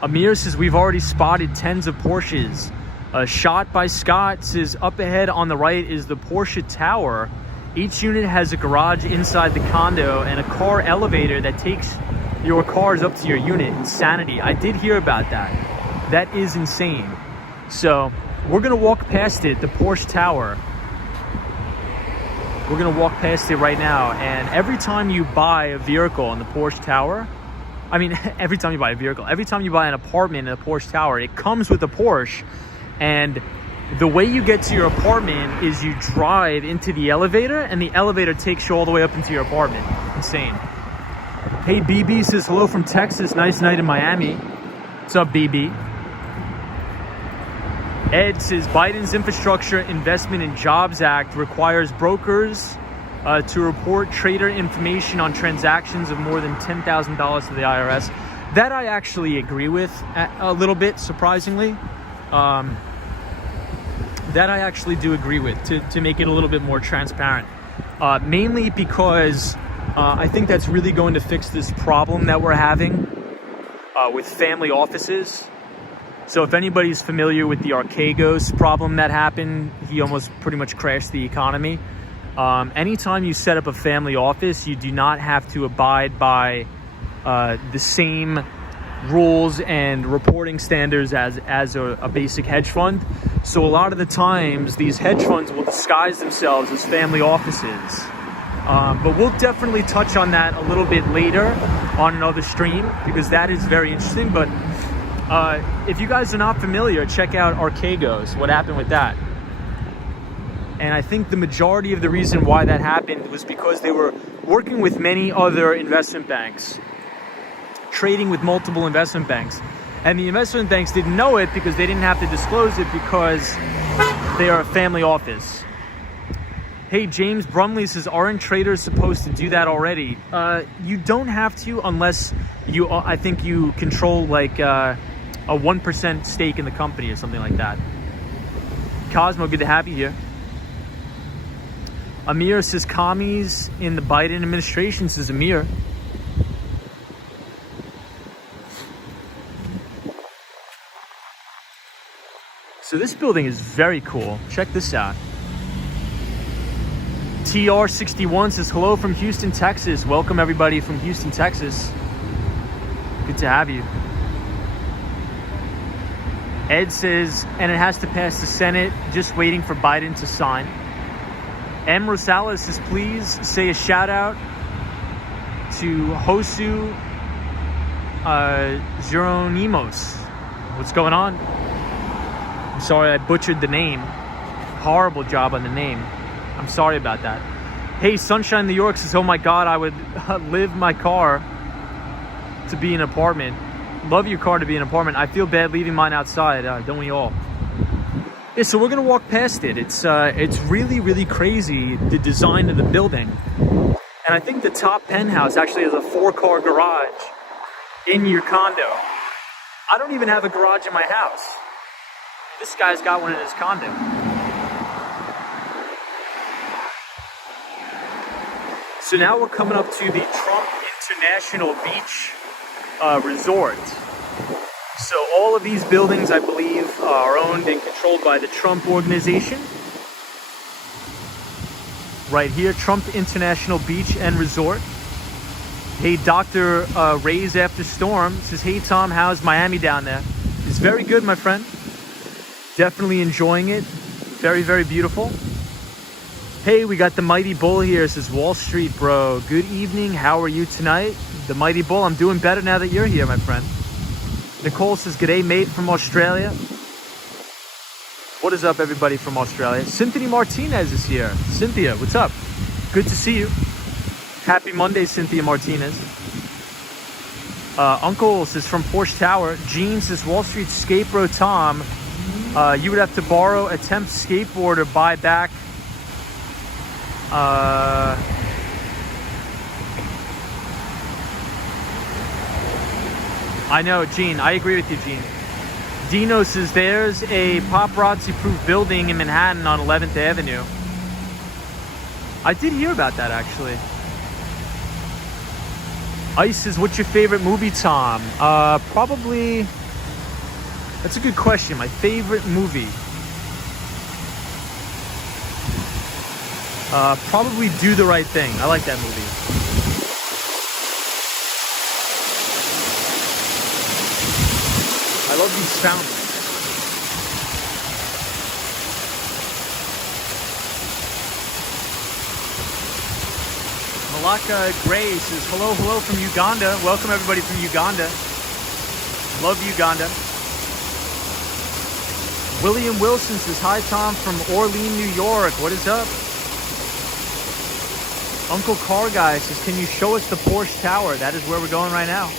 Amir says, we've already spotted tens of Porsches. A shot by Scott says, up ahead on the right is the Porsche Tower. Each unit has a garage inside the condo and a car elevator that takes your cars up to your unit. Insanity. I did hear about that. That is insane. So we're gonna walk past it, the Porsche Tower. We're gonna walk past it right now, and every time you buy a vehicle in the Porsche Tower, every time you buy an apartment in the Porsche Tower, it comes with a Porsche, and the way you get to your apartment is you drive into the elevator, and the elevator takes you all the way up into your apartment. Insane. Hey, BB says, hello from Texas. Nice night in Miami. What's up, BB? Ed says, Biden's Infrastructure Investment and Jobs Act requires brokers to report trader information on transactions of more than $10,000 to the IRS. That I actually agree with a little bit, surprisingly. That I actually do agree with, to make it a little bit more transparent. Mainly because I think that's really going to fix this problem that we're having with family offices. So if anybody's familiar with the Archegos problem that happened, he almost pretty much crashed the economy. Anytime you set up a family office, you do not have to abide by the same rules and reporting standards as a basic hedge fund. So a lot of the times, these hedge funds will disguise themselves as family offices. But we'll definitely touch on that a little bit later on another stream, because that is very interesting. But if you guys are not familiar, check out Archegos, what happened with that. And I think the majority of the reason why that happened was because they were working with many other investment banks, trading with multiple investment banks. And the investment banks didn't know it because they didn't have to disclose it because they are a family office. Hey, James Brumley says, aren't traders supposed to do that already? You don't have to unless you, I think you control like a 1% stake in the company or something like that. Cosmo, good to have you here. Amir says, commies in the Biden administration, says Amir. So this building is very cool. Check this out. TR61 says, hello from Houston, Texas. Welcome everybody from Houston, Texas. Good to have you. Ed says, and it has to pass the Senate, just waiting for Biden to sign. M. Rosales says, please say a shout out to Hosu Geronimos. What's going on? I'm sorry I butchered the name. Horrible job on the name. I'm sorry about that. Hey, Sunshine New York says, oh my God, I would live my car to be an apartment. Love your car to be an apartment. I feel bad leaving mine outside. Don't we all? Yeah, so we're gonna walk past it. It's really, really crazy, the design of the building. And I think the top penthouse actually has a 4-car garage in your condo. I don't even have a garage in my house. This guy's got one in his condo. So now we're coming up to the Trump International Beach Resort. So all of these buildings, I believe, are owned and controlled by the Trump organization. Right here, Trump International Beach and Resort. Hey, Dr. Rays After Storm says, hey Tom, how's Miami down there? It's very good, my friend. Definitely enjoying it. Very, very beautiful. Hey, we got the Mighty Bull here. Says Wall Street, bro. Good evening. How are you tonight? The Mighty Bull. I'm doing better now that you're here, my friend. Nicole says, g'day, mate, from Australia. What is up, everybody from Australia? Cynthia Martinez is here. Cynthia, what's up? Good to see you. Happy Monday, Cynthia Martinez. Uncle says, from Porsche Tower. Gene says, Wall Street skate bro Tom. You would have to borrow a temp skateboard or buy back. I know, Gene. I agree with you, Gene. Dino says there's a paparazzi-proof building in Manhattan on 11th Avenue. I did hear about that, actually. Ice says, what's your favorite movie, Tom? Probably... That's a good question. My favorite movie. Probably Do the Right Thing. I like that movie. I love these sounds. Malaka Gray says, hello from Uganda. Welcome everybody from Uganda. Love Uganda. William Wilson says, hi Tom from Orleans, New York. What is up? Uncle Car Guy says, can you show us the Porsche Tower? That is where we're going right now.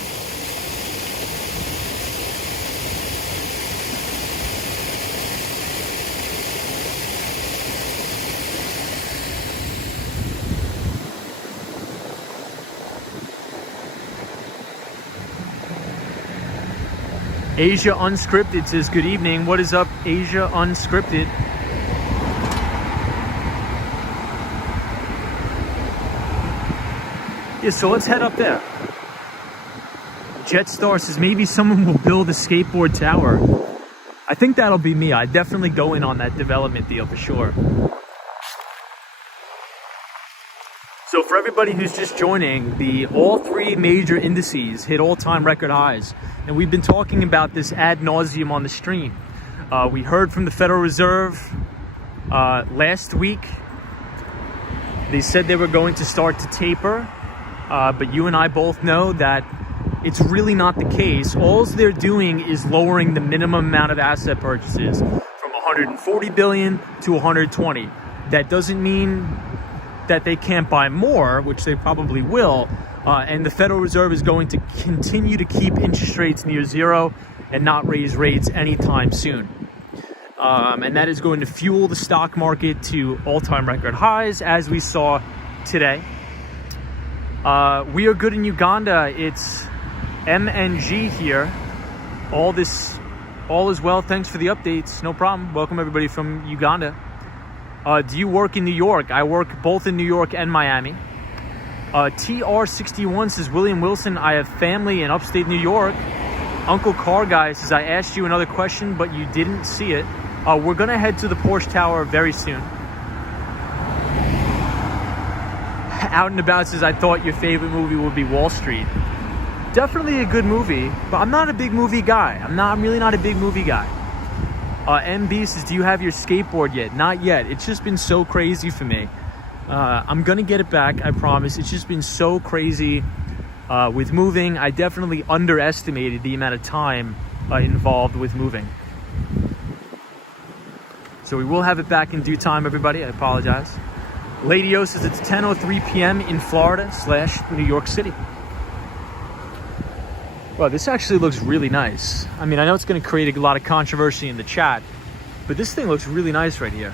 Asia Unscripted says, good evening. What is up, Asia Unscripted? Yeah, so let's head up there. Jetstar says, maybe someone will build a skateboard tower. I think that'll be me. I'd definitely go in on that development deal for sure. So for everybody who's just joining, all 3 major indices hit all-time record highs. And we've been talking about this ad nauseum on the stream. We heard from the Federal Reserve last week. They said they were going to start to taper, but you and I both know that it's really not the case. All they're doing is lowering the minimum amount of asset purchases from 140 billion to 120. That doesn't mean that they can't buy more, which they probably will. And the Federal Reserve is going to continue to keep interest rates near zero and not raise rates anytime soon. And that is going to fuel the stock market to all-time record highs, as we saw today. We are good in Uganda. It's MNG here. All is well. Thanks for the updates. No problem. Welcome everybody from Uganda. Do you work in New York? I work both in New York and Miami. TR61 says, William Wilson, I have family in upstate New York. Uncle Car Guy says, I asked you another question, but you didn't see it. We're going to head to the Porsche Tower very soon. Out and About says, I thought your favorite movie would be Wall Street. Definitely a good movie, but I'm not a big movie guy. I'm really not a big movie guy. MB says, do you have your skateboard yet? Not yet. It's just been so crazy for me. I'm going to get it back, I promise. It's just been so crazy with moving. I definitely underestimated the amount of time involved with moving. So we will have it back in due time, everybody. I apologize. Lady O says it's 10:03 p.m. in Florida / New York City. Well, this actually looks really nice. I mean, I know it's going to create a lot of controversy in the chat, but this thing looks really nice right here.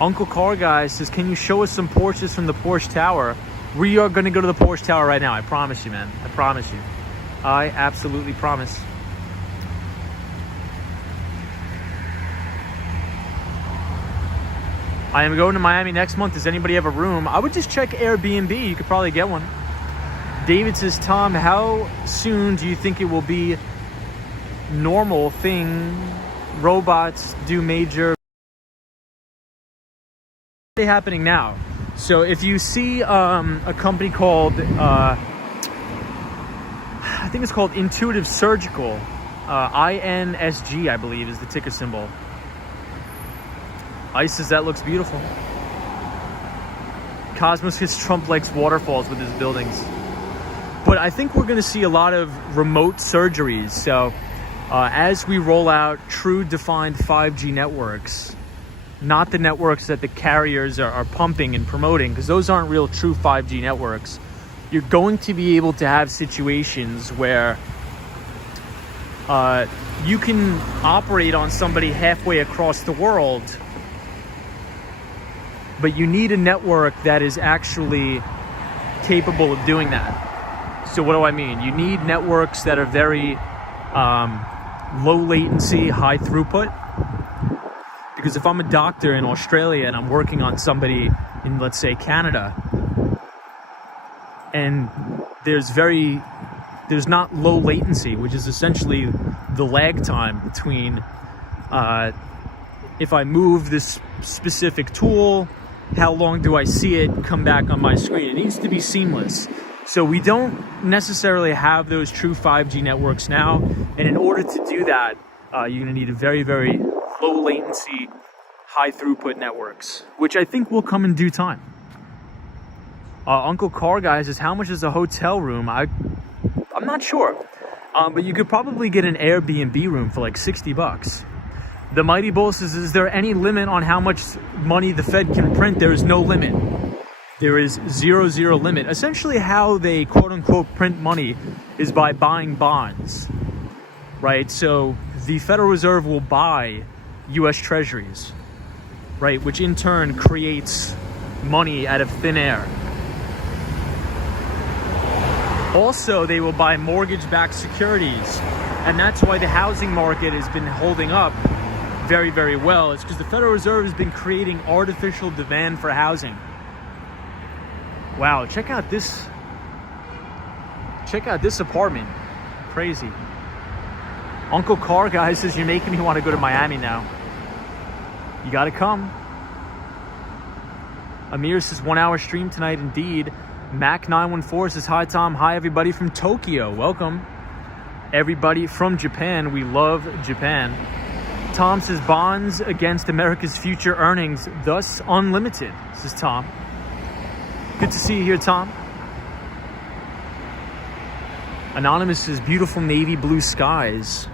Uncle Car Guy says, can you show us some Porsches from the Porsche Tower? We are going to go to the Porsche Tower right now. I promise you, man. I promise you. I absolutely promise. I am going to Miami next month. Does anybody have a room? I would just check Airbnb. You could probably get one. David says, Tom, how soon do you think it will be normal thing robots do major happening now? So if you see a company called I think it's called Intuitive Surgical, INSG I believe is the ticker symbol. Ice says that looks beautiful. Cosmos says Trump likes waterfalls with his buildings. But I think we're going to see a lot of remote surgeries. So as we roll out true defined 5G networks, not the networks that the carriers are pumping and promoting, because those aren't real true 5G networks, you're going to be able to have situations where you can operate on somebody halfway across the world, but you need a network that is actually capable of doing that. So what do I mean? You need networks that are very low latency, high throughput. Because if I'm a doctor in Australia and I'm working on somebody in, let's say, Canada, and there's not low latency, which is essentially the lag time between if I move this specific tool, how long do I see it come back on my screen? It needs to be seamless. So we don't necessarily have those true 5G networks now. And in order to do that, you're going to need a very, very low latency, high throughput networks, which I think will come in due time. Uncle Car Guy says, how much is a hotel room? I'm not sure. But you could probably get an Airbnb room for like $60. The Mighty Bull says, is there any limit on how much money the Fed can print? There is no limit. There is zero limit. Essentially how they quote unquote print money is by buying bonds, right? So the Federal Reserve will buy US Treasuries, right? Which in turn creates money out of thin air. Also, they will buy mortgage-backed securities. And that's why the housing market has been holding up very, very well. It's because the Federal Reserve has been creating artificial demand for housing. Wow, check out this apartment. Crazy. Uncle Car Guy says, you're making me want to go to Miami now. You gotta come. Amir says, 1 hour stream tonight indeed. Mac914 says, hi Tom, hi everybody from Tokyo. Welcome. Everybody from Japan, we love Japan. Tom says bonds against America's future earnings, thus unlimited, says Tom. Good to see you here, Tom. Anonymous says beautiful navy blue skies.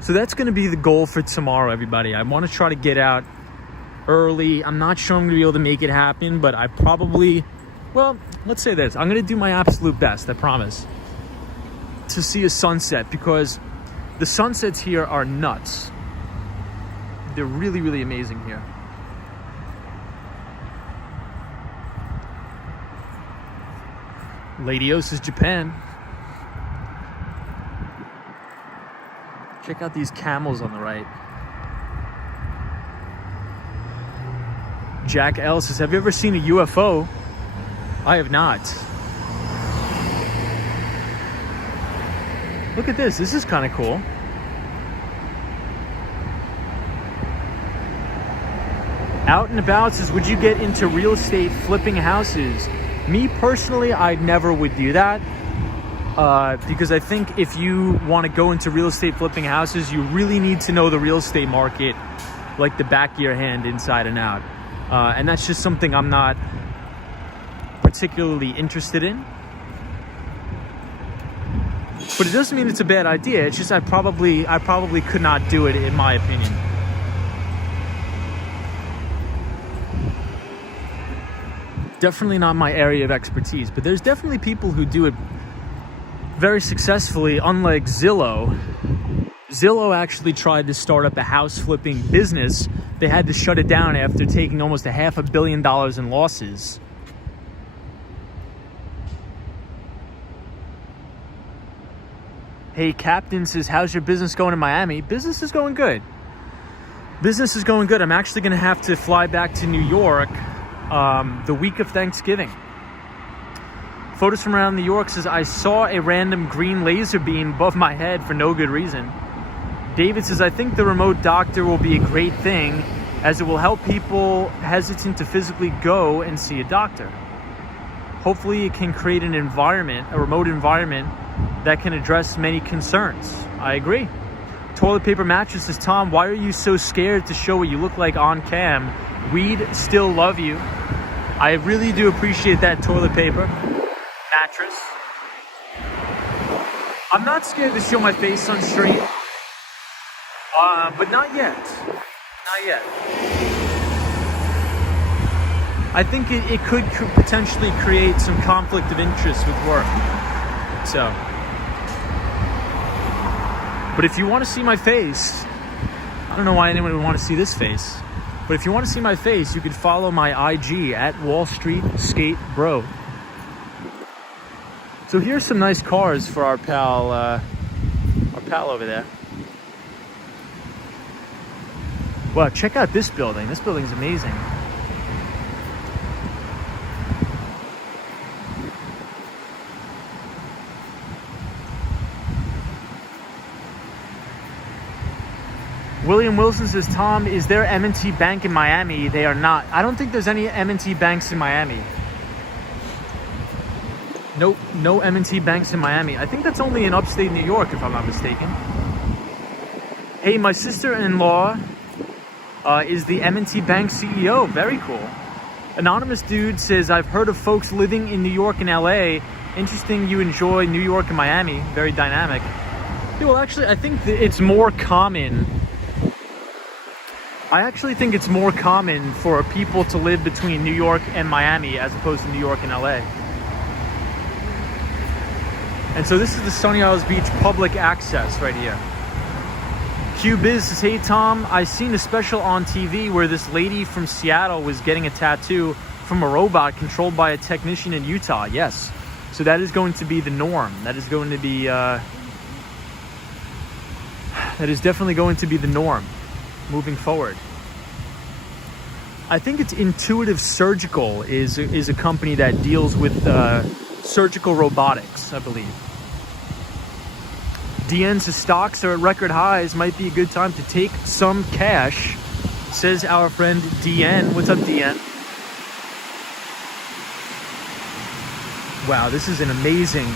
So that's going to be the goal for tomorrow, everybody. I want to try to get out early. I'm not sure I'm going to be able to make it happen, but I probably, well, let's say this. I'm going to do my absolute best, I promise, to see a sunset, because the sunsets here are nuts. They're really, really amazing here. Lady O says Japan. Check out these camels on the right. Jack L says, have you ever seen a UFO? I have not. Look at this. This is kind of cool. Out and About says, would you get into real estate flipping houses? Me personally, I never would do that. Because I think if you want to go into real estate flipping houses, you really need to know the real estate market like the back of your hand, inside and out. And that's just something I'm not particularly interested in. But it doesn't mean it's a bad idea. It's just I probably could not do it, in my opinion. Definitely not my area of expertise, but there's definitely people who do it very successfully, unlike Zillow. Zillow actually tried to start up a house flipping business. They had to shut it down after taking almost $500 million in losses. Hey, Captain says, how's your business going in Miami? Business is going good. Business is going good. I'm actually going to have to fly back to New York the week of Thanksgiving. Photos from around New York says, I saw a random green laser beam above my head for no good reason. David says, I think the remote doctor will be a great thing, as it will help people hesitant to physically go and see a doctor. Hopefully it can create an environment, a remote environment, that can address many concerns. I agree. Toilet paper mattress says, Tom, why are you so scared to show what you look like on cam? We'd still love you. I really do appreciate that, toilet paper mattress. I'm not scared to show my face on stream, but not yet. Not yet. I think it could potentially create some conflict of interest with work. So, but if you want to see my face, I don't know why anyone would want to see this face, but if you want to see my face, you could follow my IG at Wall Street Skate Bro. So here's some nice cars for our pal over there. Wow, check out this building. This building's amazing. William Wilson says, Tom, is there M&T Bank in Miami? They are not. I don't think there's any M&T banks in Miami. Nope, no M&T banks in Miami. I think that's only in upstate New York, if I'm not mistaken. Hey, my sister-in-law is the M&T Bank CEO. Very cool. Anonymous dude says, I've heard of folks living in New York and LA. Interesting you enjoy New York and Miami. Very dynamic. Yeah, well, actually, I think it's more common. I actually think it's more common for people to live between New York and Miami as opposed to New York and LA. And so this is the Sunny Isles Beach public access right here. Q-Biz says, hey Tom, I seen a special on TV where this lady from Seattle was getting a tattoo from a robot controlled by a technician in Utah. Yes. So that is going to be the norm. That is going to be, that is definitely going to be the norm moving forward. I think it's Intuitive Surgical is a company that deals with surgical robotics, I believe. DN says stocks are at record highs. Might be a good time to take some cash, says our friend DN. What's up, DN? Wow, this is an amazing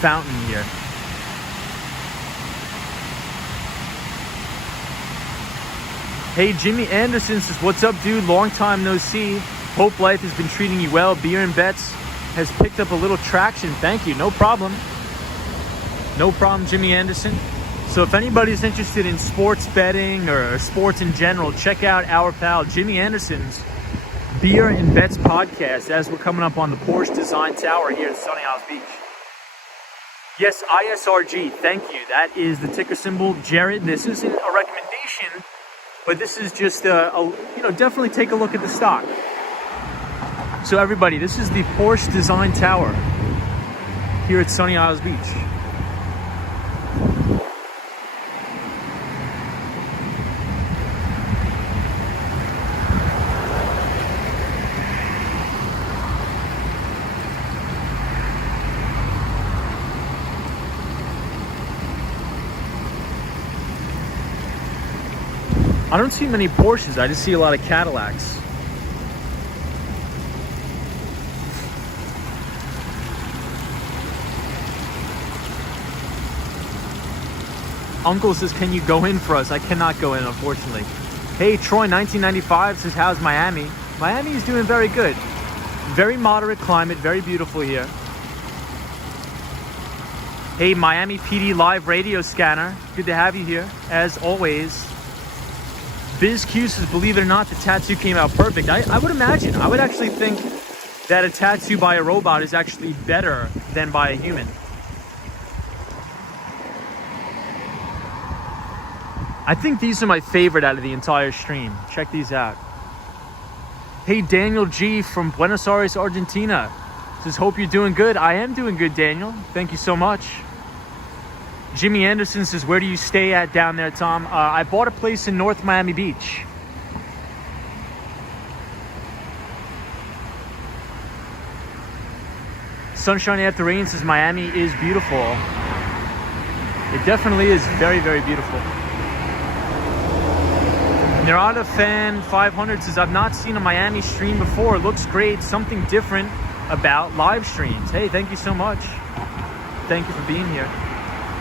fountain here. Hey, Jimmy Anderson says, what's up, dude? Long time no see. Hope life has been treating you well. Beer and Bets has picked up a little traction. Thank you. No problem. No problem, Jimmy Anderson. So if anybody's interested in sports betting or sports in general, check out our pal Jimmy Anderson's Beer and Bets podcast as we're coming up on the Porsche Design Tower here at Sunny Isles Beach. Yes, ISRG. Thank you. That is the ticker symbol, Jared. This isn't a recommendation, but this is just definitely take a look at the stock. So everybody, this is the Porsche Design Tower here at Sunny Isles Beach. I don't see many Porsches, I just see a lot of Cadillacs. Uncle says, can you go in for us? I cannot go in, unfortunately. Hey, Troy, 1995 says, how's Miami? Miami is doing very good. Very moderate climate, very beautiful here. Hey, Miami PD Live Radio Scanner. Good to have you here, as always. BizQ says, believe it or not, the tattoo came out perfect. I would imagine. I would actually think that a tattoo by a robot is actually better than by a human. I think these are my favorite out of the entire stream. Check these out. Hey, Daniel G from Buenos Aires, Argentina. Says, hope you're doing good. I am doing good, Daniel. Thank you so much. Jimmy Anderson says, where do you stay at down there, Tom? I bought a place in North Miami Beach. Sunshine After Rain says, Miami is beautiful. It definitely is very, very beautiful. Nerada Fan 500 says, I've not seen a Miami stream before. It looks great. Something different about live streams. Hey, thank you so much. Thank you for being here.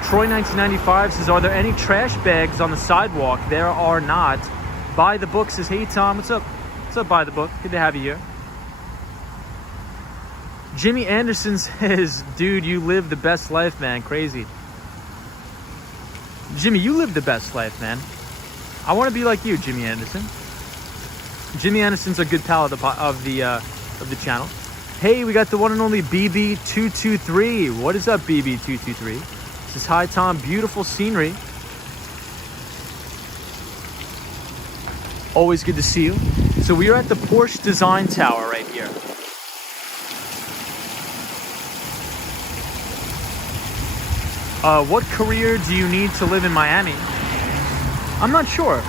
Troy 1995 says, are there any trash bags on the sidewalk? There are not. By the Book says, hey Tom, what's up? What's up, By the Book? Good to have you here. Jimmy Anderson says, dude, you live the best life, man. Crazy. Jimmy, you live the best life, man. I want to be like you, Jimmy Anderson. Jimmy Anderson's a good pal of the channel. Hey, we got the one and only BB223. What is up, BB223? Says, hi Tom, beautiful scenery. Always good to see you. So we are at the Porsche Design Tower right here. What career do you need to live in Miami? I'm not sure.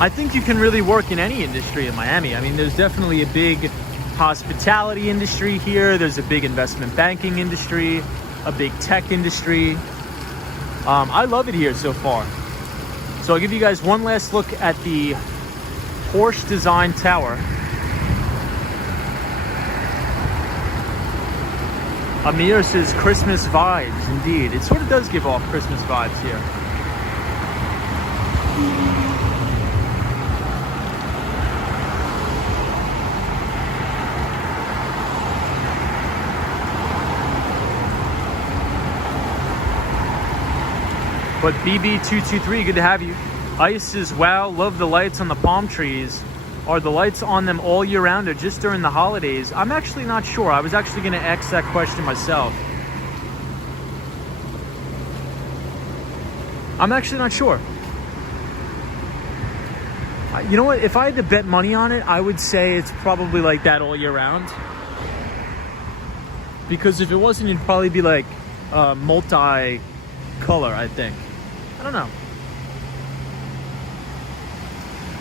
I think you can really work in any industry in Miami. I mean, there's definitely a big hospitality industry here. There's a big investment banking industry, a big tech industry. I love it here so far. So I'll give you guys one last look at the Porsche Design Tower. Amir says Christmas vibes. Indeed, it sort of does give off Christmas vibes here. But BB223, good to have you. Ice says, wow, love the lights on the palm trees. Are the lights on them all year round or just during the holidays? I'm actually not sure. I was actually going to ask that question myself. I'm actually not sure. You know what? If I had to bet money on it, I would say it's probably like that all year round. Because if it wasn't, it'd probably be like multi-color, I think. I don't know.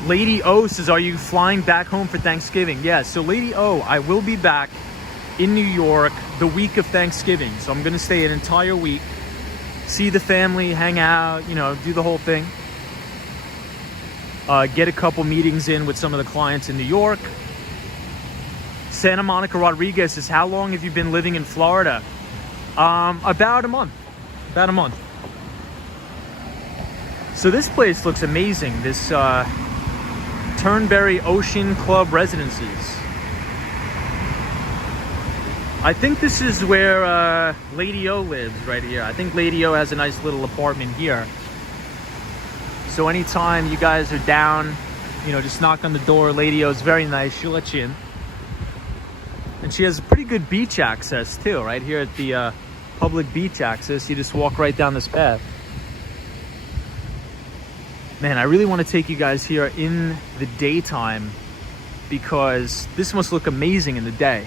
Lady O says, are you flying back home for Thanksgiving? Yeah, so Lady O, I will be back in New York the week of Thanksgiving. So I'm going to stay an entire week, see the family, hang out, you know, do the whole thing. Get a couple meetings in with some of the clients in New York. Santa Monica Rodriguez says, how long have you been living in Florida? About a month. About a month. So this place looks amazing. This Turnberry Ocean Club Residences. I think this is where Lady O lives, right here. I think Lady O has a nice little apartment here. So anytime you guys are down, you know, just knock on the door. Lady O's very nice. She'll let you in. And she has pretty good beach access too, right here at the public beach access. You just walk right down this path. Man, I really want to take you guys here in the daytime because this must look amazing in the day.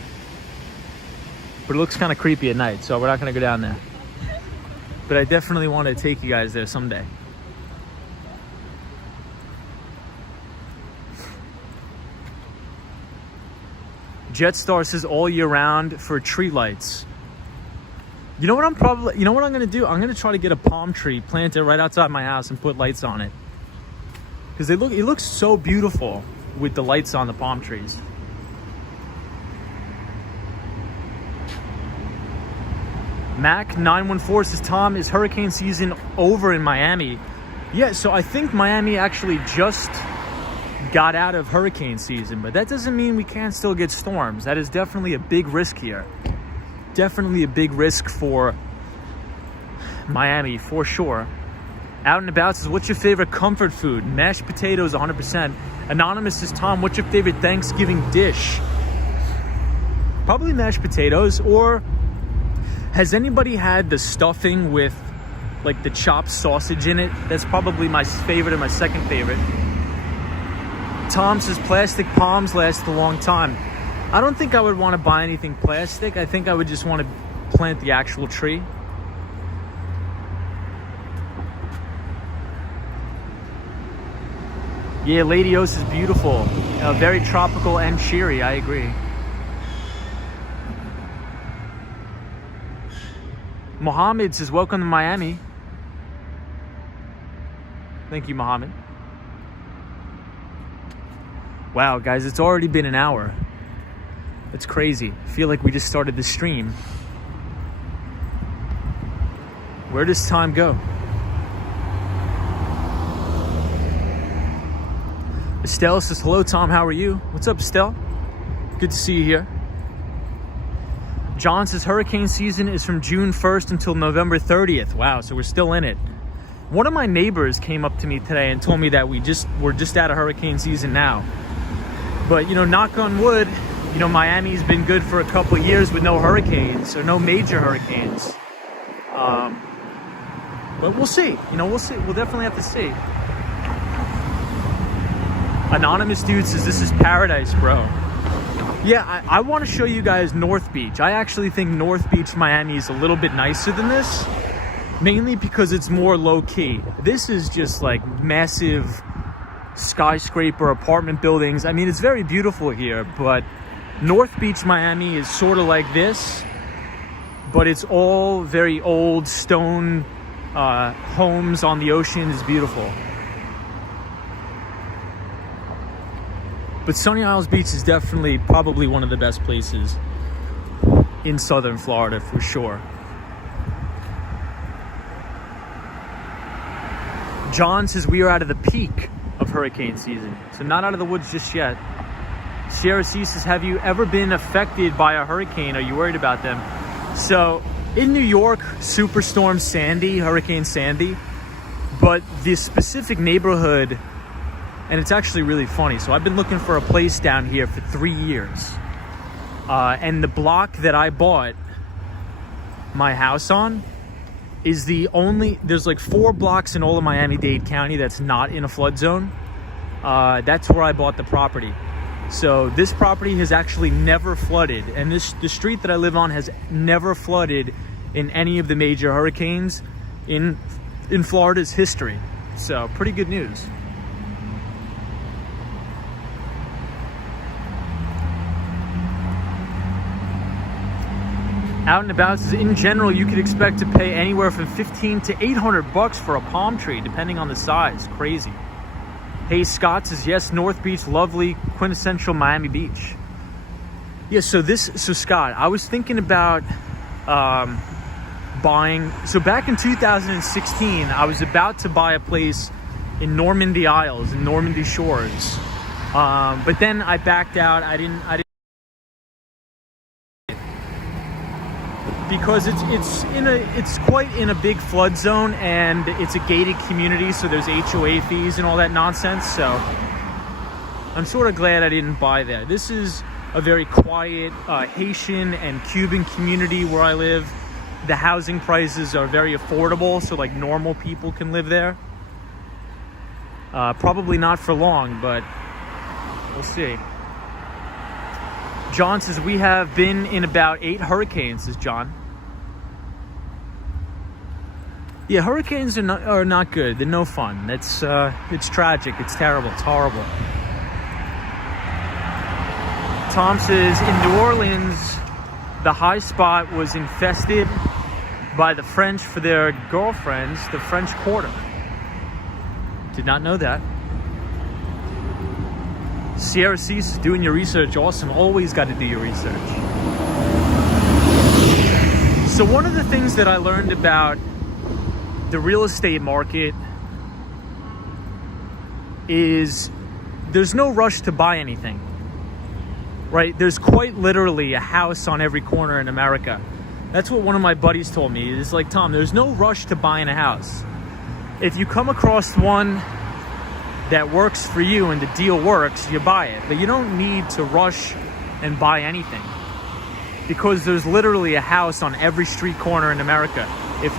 But it looks kind of creepy at night, so we're not going to go down there. But I definitely want to take you guys there someday. Jetstar says all year round for tree lights. You know what I'm going to do? I'm going to try to get a palm tree planted right outside my house and put lights on it. Because it looks so beautiful with the lights on the palm trees. Mac914 says, Tom, is hurricane season over in Miami? Yeah, so I think Miami actually just got out of hurricane season, but that doesn't mean we can't still get storms. That is definitely a big risk here. Definitely a big risk for Miami, for sure. Out and About says, what's your favorite comfort food? Mashed potatoes, 100%. Anonymous says, Tom, what's your favorite Thanksgiving dish? Probably mashed potatoes. Or has anybody had the stuffing with like the chopped sausage in it? That's probably my favorite and my second favorite. Tom says, plastic palms last a long time. I don't think I would want to buy anything plastic. I think I would just want to plant the actual tree. Yeah, Lady O's is beautiful. Very tropical and cheery, I agree. Mohammed says, welcome to Miami. Thank you, Mohammed. Wow, guys, it's already been an hour. It's crazy. I feel like we just started the stream. Where does time go? Estelle says, hello, Tom, how are you? What's up, Estelle? Good to see you here. John says, hurricane season is from June 1st until November 30th. Wow, so we're still in it. One of my neighbors came up to me today and told me that we're just out of hurricane season now. But, you know, knock on wood, you know, Miami's been good for a couple of years with no hurricanes or no major hurricanes. But we'll see. You know, we'll see. We'll definitely have to see. Anonymous dude says, this is paradise, bro. Yeah, I want to show you guys North Beach. I actually think North Beach, Miami is a little bit nicer than this. Mainly because it's more low-key. This is just like massive skyscraper apartment buildings. I mean, it's very beautiful here, but North Beach, Miami is sort of like this. But it's all very old stone homes on the ocean. It's beautiful. But Sunny Isles Beach is definitely probably one of the best places in southern Florida for sure. John says we are out of the peak of hurricane season, so not out of the woods just yet. Sierra C says, have you ever been affected by a hurricane? Are you worried about them? So in New York, Superstorm Sandy, Hurricane Sandy, but this specific neighborhood, and it's actually really funny. So I've been looking for a place down here for 3 years. And the block that I bought my house on is there's like 4 blocks in all of Miami-Dade County that's not in a flood zone. That's where I bought the property. So this property has actually never flooded. And the street that I live on has never flooded in any of the major hurricanes in Florida's history. So pretty good news. Out and About says, in general, you could expect to pay anywhere from $15 to $800 for a palm tree, depending on the size. Crazy. Hey, Scott says, yes, North Beach, lovely, quintessential Miami Beach. Yeah, so Scott, I was thinking about buying. So back in 2016, I was about to buy a place in Normandy Isles, in Normandy Shores. But then I backed out. I didn't because it's quite in a big flood zone, and it's a gated community, so there's HOA fees and all that nonsense. So I'm sort of glad I didn't buy there. This is a very quiet Haitian and Cuban community where I live. The housing prices are very affordable, so like normal people can live there. Probably not for long, but we'll see. John says, we have been in about 8 hurricanes, says John. Yeah, hurricanes are not good. They're no fun. It's tragic. It's terrible. It's horrible. Tom says, in New Orleans, the high spot was infested by the French for their girlfriends, the French Quarter. Did not know that. Sierra Cease is doing your research. Awesome. Always got to do your research. So one of the things that I learned about the real estate market is there's no rush to buy anything, right? There's quite literally a house on every corner in America. That's what one of my buddies told me. It's like, Tom, there's no rush to buying a house. If you come across one that works for you and the deal works, you buy it. But you don't need to rush and buy anything, because there's literally a house on every street corner in America. If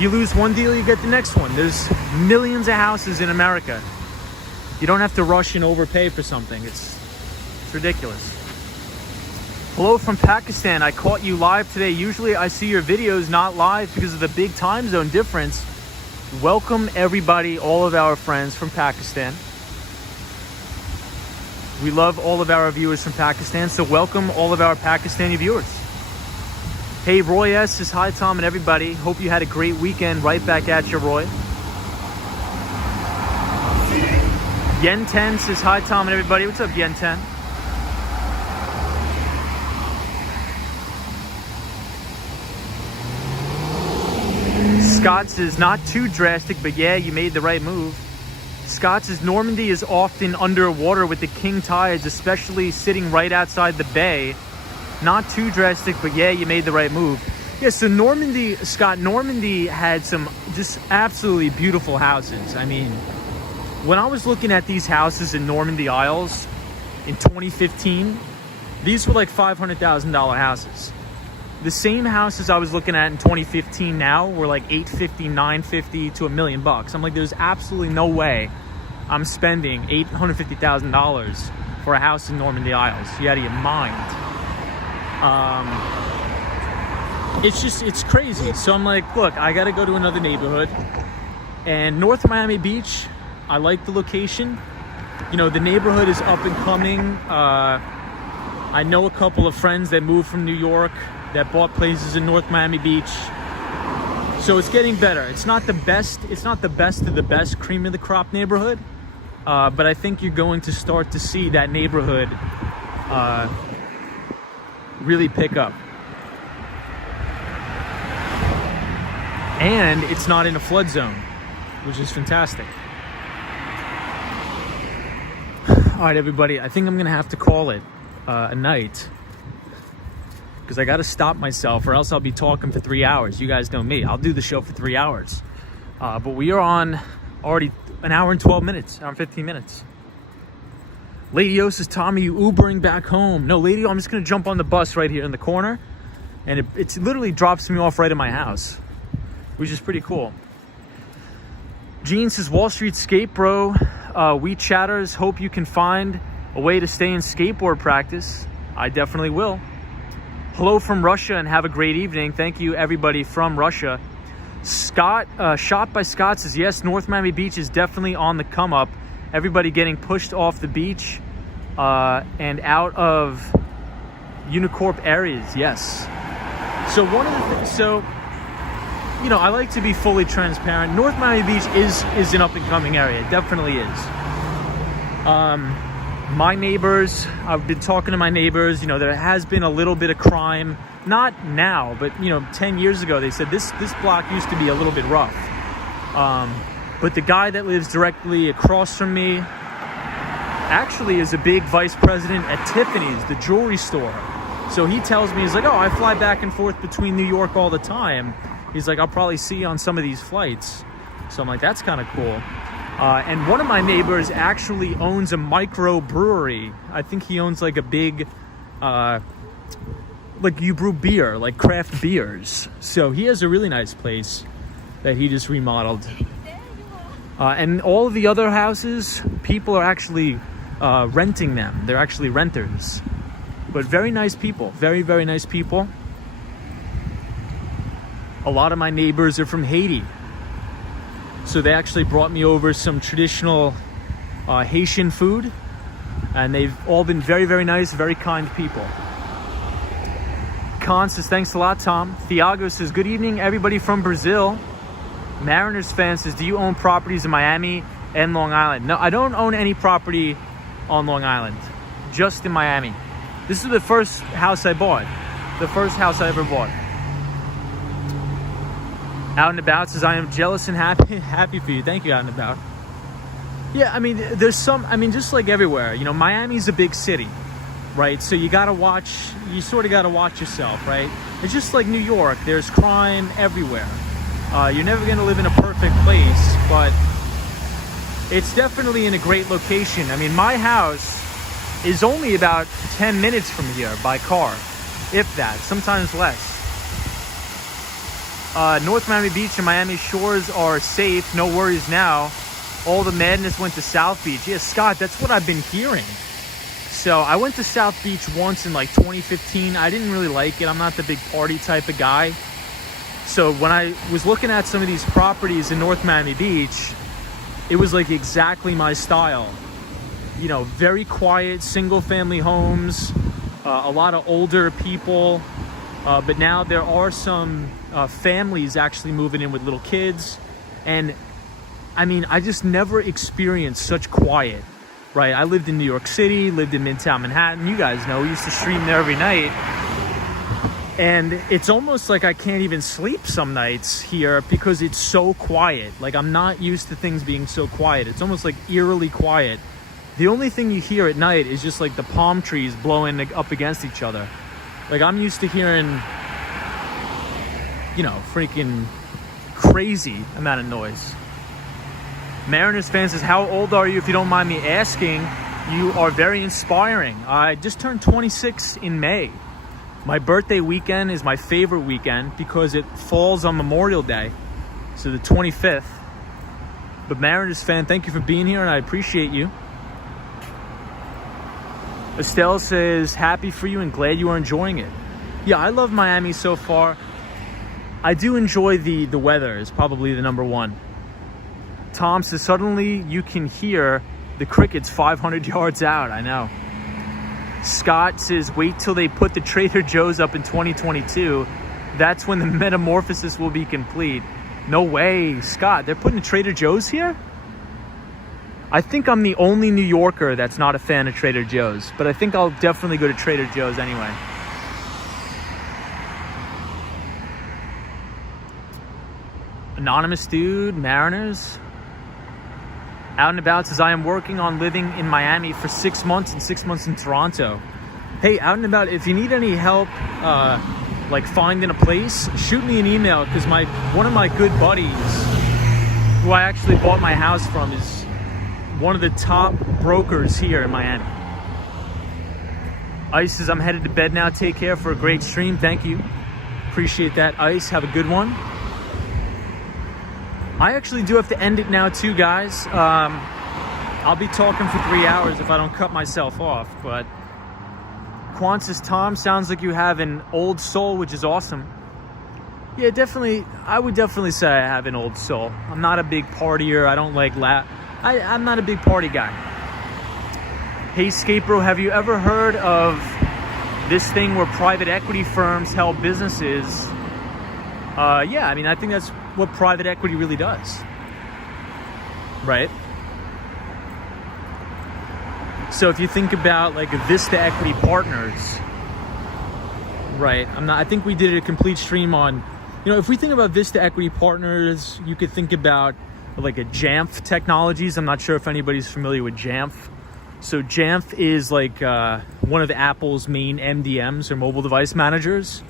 you lose one deal, you get the next one. There's millions of houses in America. You don't have to rush and overpay for something. It's ridiculous. Hello from Pakistan. I caught you live today. Usually I see your videos not live because of the big time zone difference. Welcome everybody, all of our friends from Pakistan. We love all of our viewers from Pakistan, so welcome all of our Pakistani viewers. Hey, Roy S says, hi Tom and everybody. Hope you had a great weekend. Right back at you, Roy. Yen 10 says, hi Tom and everybody. What's up, Yen 10? Scott says, not too drastic, but yeah, you made the right move. Scott says, Normandy is often underwater with the king tides, especially sitting right outside the bay. Not too drastic, but yeah, you made the right move. Yeah, so Normandy, Scott, Normandy had some just absolutely beautiful houses. I mean, when I was looking at these houses in Normandy Isles in 2015, these were like $500,000 houses. The same houses I was looking at in 2015 now were like $850,000, $950,000 to $1 million bucks. I'm like, there's absolutely no way I'm spending $850,000 for a house in Normandy Isles. You out of your mind. It's crazy. So I'm like, look, I got to go to another neighborhood. And North Miami Beach, I like the location. You know, the neighborhood is up and coming. I know a couple of friends that moved from New York that bought places in North Miami Beach. So it's getting better. It's not the best. It's not the best of the best cream of the crop neighborhood. But I think you're going to start to see that neighborhood really pick up. And it's not in a flood zone, which is fantastic. All right, everybody, I think I'm gonna have to call it a night, because I got to stop myself or else I'll be talking for 3 hours. You guys know me. I'll do the show for 3 hours. But we are on already an hour and 12 minutes, hour and 15 minutes. Lady O says, Tommy, you Ubering back home? No, Lady O, I'm just going to jump on the bus right here in the corner. And it literally drops me off right at my house, which is pretty cool. Gene says, Wall Street Skate Bro, we chatters hope you can find a way to stay in skateboard practice. I definitely will. Hello from Russia and have a great evening. Thank you, everybody from Russia. Scott, Shot by Scott says, yes, North Miami Beach is definitely on the come up. Everybody getting pushed off the beach and out of Unicorp areas. Yes. So one of the things, so, you know, I like to be fully transparent. North Miami Beach is an up and coming area. It definitely is. My neighbors, I've been talking to my neighbors, you know, there has been a little bit of crime, not now, but, you know, 10 years ago, they said this block used to be a little bit rough. But the guy that lives directly across from me actually is a big vice president at Tiffany's, the jewelry store. So he tells me, he's like, oh, I fly back and forth between New York all the time. He's like, I'll probably see you on some of these flights. So I'm like, that's kind of cool. And one of my neighbors actually owns a micro brewery. I think he owns like a big, like you brew beer, like craft beers. So he has a really nice place that he just remodeled. And all of the other houses, people are actually renting them. They're actually renters. But very nice people, very, very nice people. A lot of my neighbors are from Haiti. So they actually brought me over some traditional Haitian food. And they've all been very, very nice, very kind people. Khan says, thanks a lot, Tom. Thiago says, good evening, everybody from Brazil. Mariners fan says, do you own properties in Miami and Long Island? No, I don't own any property on Long Island, just in Miami. This is the first house I bought. The first house I ever bought. Out and About says, I am jealous and happy for you. Thank you, Out and About. Yeah, I mean, there's some, I mean, just like everywhere, you know, Miami's a big city, right? So you gotta watch, you sort of gotta watch yourself, right? It's just like New York. There's crime everywhere. You're never gonna live in a perfect place, but it's definitely in a great location. I mean, my house is only about 10 minutes from here by car, if that, sometimes less. North Miami Beach and Miami Shores are safe. No worries now. All the madness went to South Beach. Yeah, Scott, that's what I've been hearing. So I went to South Beach once in like 2015. I didn't really like it. I'm not the big party type of guy. So when I was looking at some of these properties in North Miami Beach, it was like exactly my style. You know, very quiet, single family homes, a lot of older people. But now there are some families actually moving in with little kids. And I mean, I just never experienced such quiet, right? I lived in New York City, lived in Midtown Manhattan. You guys know, we used to stream there every night. And it's almost like I can't even sleep some nights here because it's so quiet. Like, I'm not used to things being so quiet. It's almost like eerily quiet. The only thing you hear at night is just like the palm trees blowing up against each other. Like, I'm used to hearing, you know, freaking crazy amount of noise. Mariners fan says, how old are you, if you don't mind me asking? You are very inspiring. I just turned 26 in May. My birthday weekend is my favorite weekend because it falls on Memorial Day, so the 25th. But Mariners fan, thank you for being here, and I appreciate you. Estelle says, happy for you and glad you are enjoying it. Yeah, I love Miami so far. I do enjoy the weather. It's probably the number one. Tom says, suddenly you can hear the crickets 500 yards out. I know. Scott says, wait till they put the Trader Joe's up in 2022. That's when the metamorphosis will be complete. No way, Scott. They're putting a Trader Joe's here? I think I'm the only New Yorker that's not a fan of Trader Joe's, but I think I'll definitely go to Trader Joe's anyway. Anonymous dude, Mariners. Out and About says, I am working on living in Miami for 6 months and 6 months in Toronto. Hey, Out and About, if you need any help, like finding a place, shoot me an email, because one of my good buddies, who I actually bought my house from, is one of the top brokers here in Miami. Ice says, I'm headed to bed now. Take care for a great stream. Thank you. Appreciate that, Ice. Have a good one. I actually do have to end it now too, guys. I'll be talking for 3 hours if I don't cut myself off, but Quan says, Tom, sounds like you have an old soul, which is awesome. Yeah, definitely. I would definitely say I have an old soul. I'm not a big partier. I don't like I'm not a big party guy. Hey, Skatebro, have you ever heard of this thing where private equity firms help businesses? Yeah, I mean, I think that's what private equity really does, right? So if you think about like Vista Equity Partners, right? I think we did a complete stream on, you know, if we think about Vista Equity Partners, you could think about like a Jamf Technologies. I'm not sure if anybody's familiar with Jamf. So Jamf is like one of Apple's main MDMs, or mobile device managers.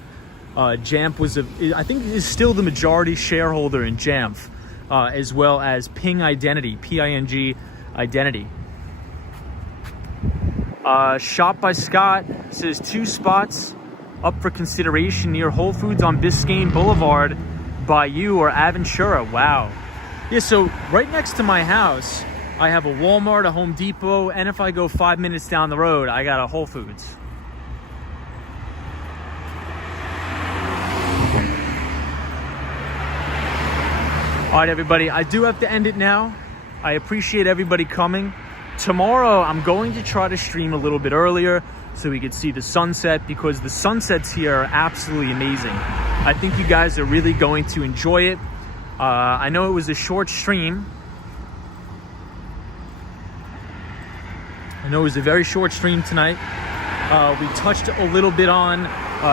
Jamf was, I think, is still the majority shareholder in Jamf, as well as Ping Identity, P-I-N-G Identity. Shop by Scott says 2 spots up for consideration near Whole Foods on Biscayne Boulevard by you or Aventura. Wow. Yeah, so right next to my house, I have a Walmart, a Home Depot, and if I go 5 minutes down the road, I got a Whole Foods. All right, everybody, I do have to end it now. I appreciate everybody coming. Tomorrow, I'm going to try to stream a little bit earlier so we could see the sunset, because the sunsets here are absolutely amazing. I think you guys are really going to enjoy it. I know it was a short stream. I know it was a very short stream tonight. We touched a little bit on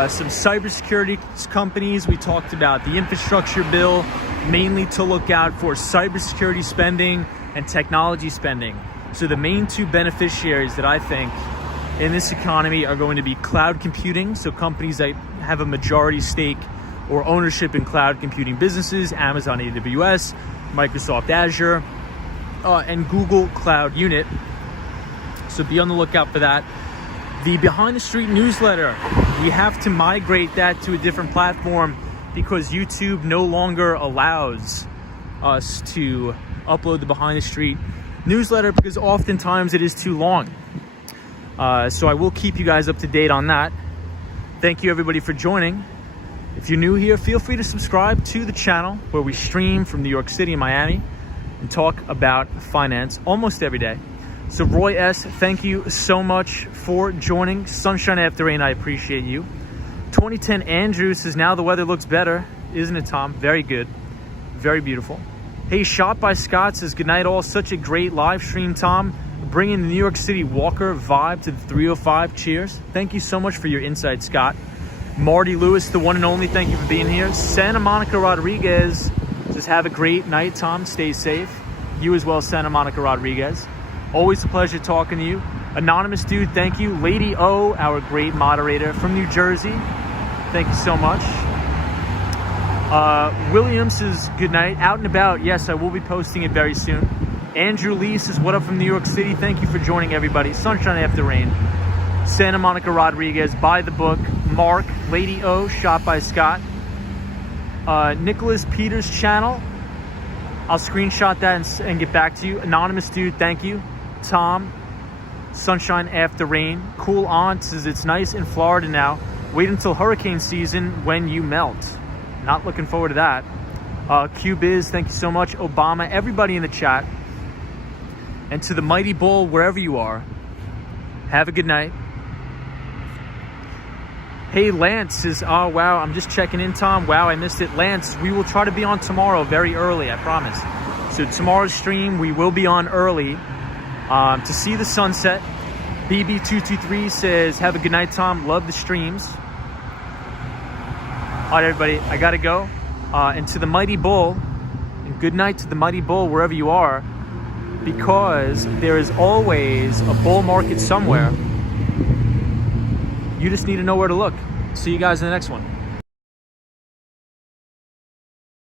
some cybersecurity companies. We talked about the infrastructure bill, mainly to look out for cybersecurity spending and technology spending. So the main 2 beneficiaries that I think in this economy are going to be cloud computing. So companies that have a majority stake or ownership in cloud computing businesses, Amazon AWS, Microsoft Azure, and Google Cloud Unit. So be on the lookout for that. The Behind the Street newsletter, we have to migrate that to a different platform because YouTube no longer allows us to upload the Behind the Street newsletter because oftentimes it is too long. So I will keep you guys up to date on that. Thank you everybody for joining. If you're new here, feel free to subscribe to the channel where we stream from New York City and Miami and talk about finance almost every day. So Roy S., thank you so much for joining. Sunshine After Rain, I appreciate you. 2010 Andrew says, now the weather looks better, isn't it, Tom? Very good. Very beautiful. Hey, Shop by Scott says, good night all. Such a great live stream, Tom. Bringing the New York City Walker vibe to the 305. Cheers. Thank you so much for your insight, Scott. Marty Lewis, the one and only, thank you for being here. Santa Monica Rodriguez says, have a great night, Tom. Stay safe. You as well, Santa Monica Rodriguez. Always a pleasure talking to you. Anonymous dude, thank you. Lady O, our great moderator from New Jersey. Thank you so much. William says, good night. Out and about. Yes, I will be posting it very soon. Andrew Lee says, what up from New York City? Thank you for joining, everybody. Sunshine After Rain. Santa Monica Rodriguez, Buy the Book. Mark, Lady O, Shop by Scott. Nicholas Peters' channel. I'll screenshot that and get back to you. Anonymous dude, thank you. Tom, Sunshine After Rain. Cool Aunt says, it's nice in Florida now. Wait until hurricane season when you melt. Not looking forward to that. QBiz, thank you so much. Obama, everybody in the chat. And to the Mighty Bull, wherever you are, have a good night. Hey, Lance says, oh, wow, I'm just checking in, Tom. Wow, I missed it. Lance, we will try to be on tomorrow very early, I promise. So tomorrow's stream, we will be on early to see the sunset. BB223 says, have a good night, Tom. Love the streams. All right, everybody, I got to go. And to the Mighty Bull, and good night to the Mighty Bull, wherever you are, because there is always a bull market somewhere. You just need to know where to look. See you guys in the next one.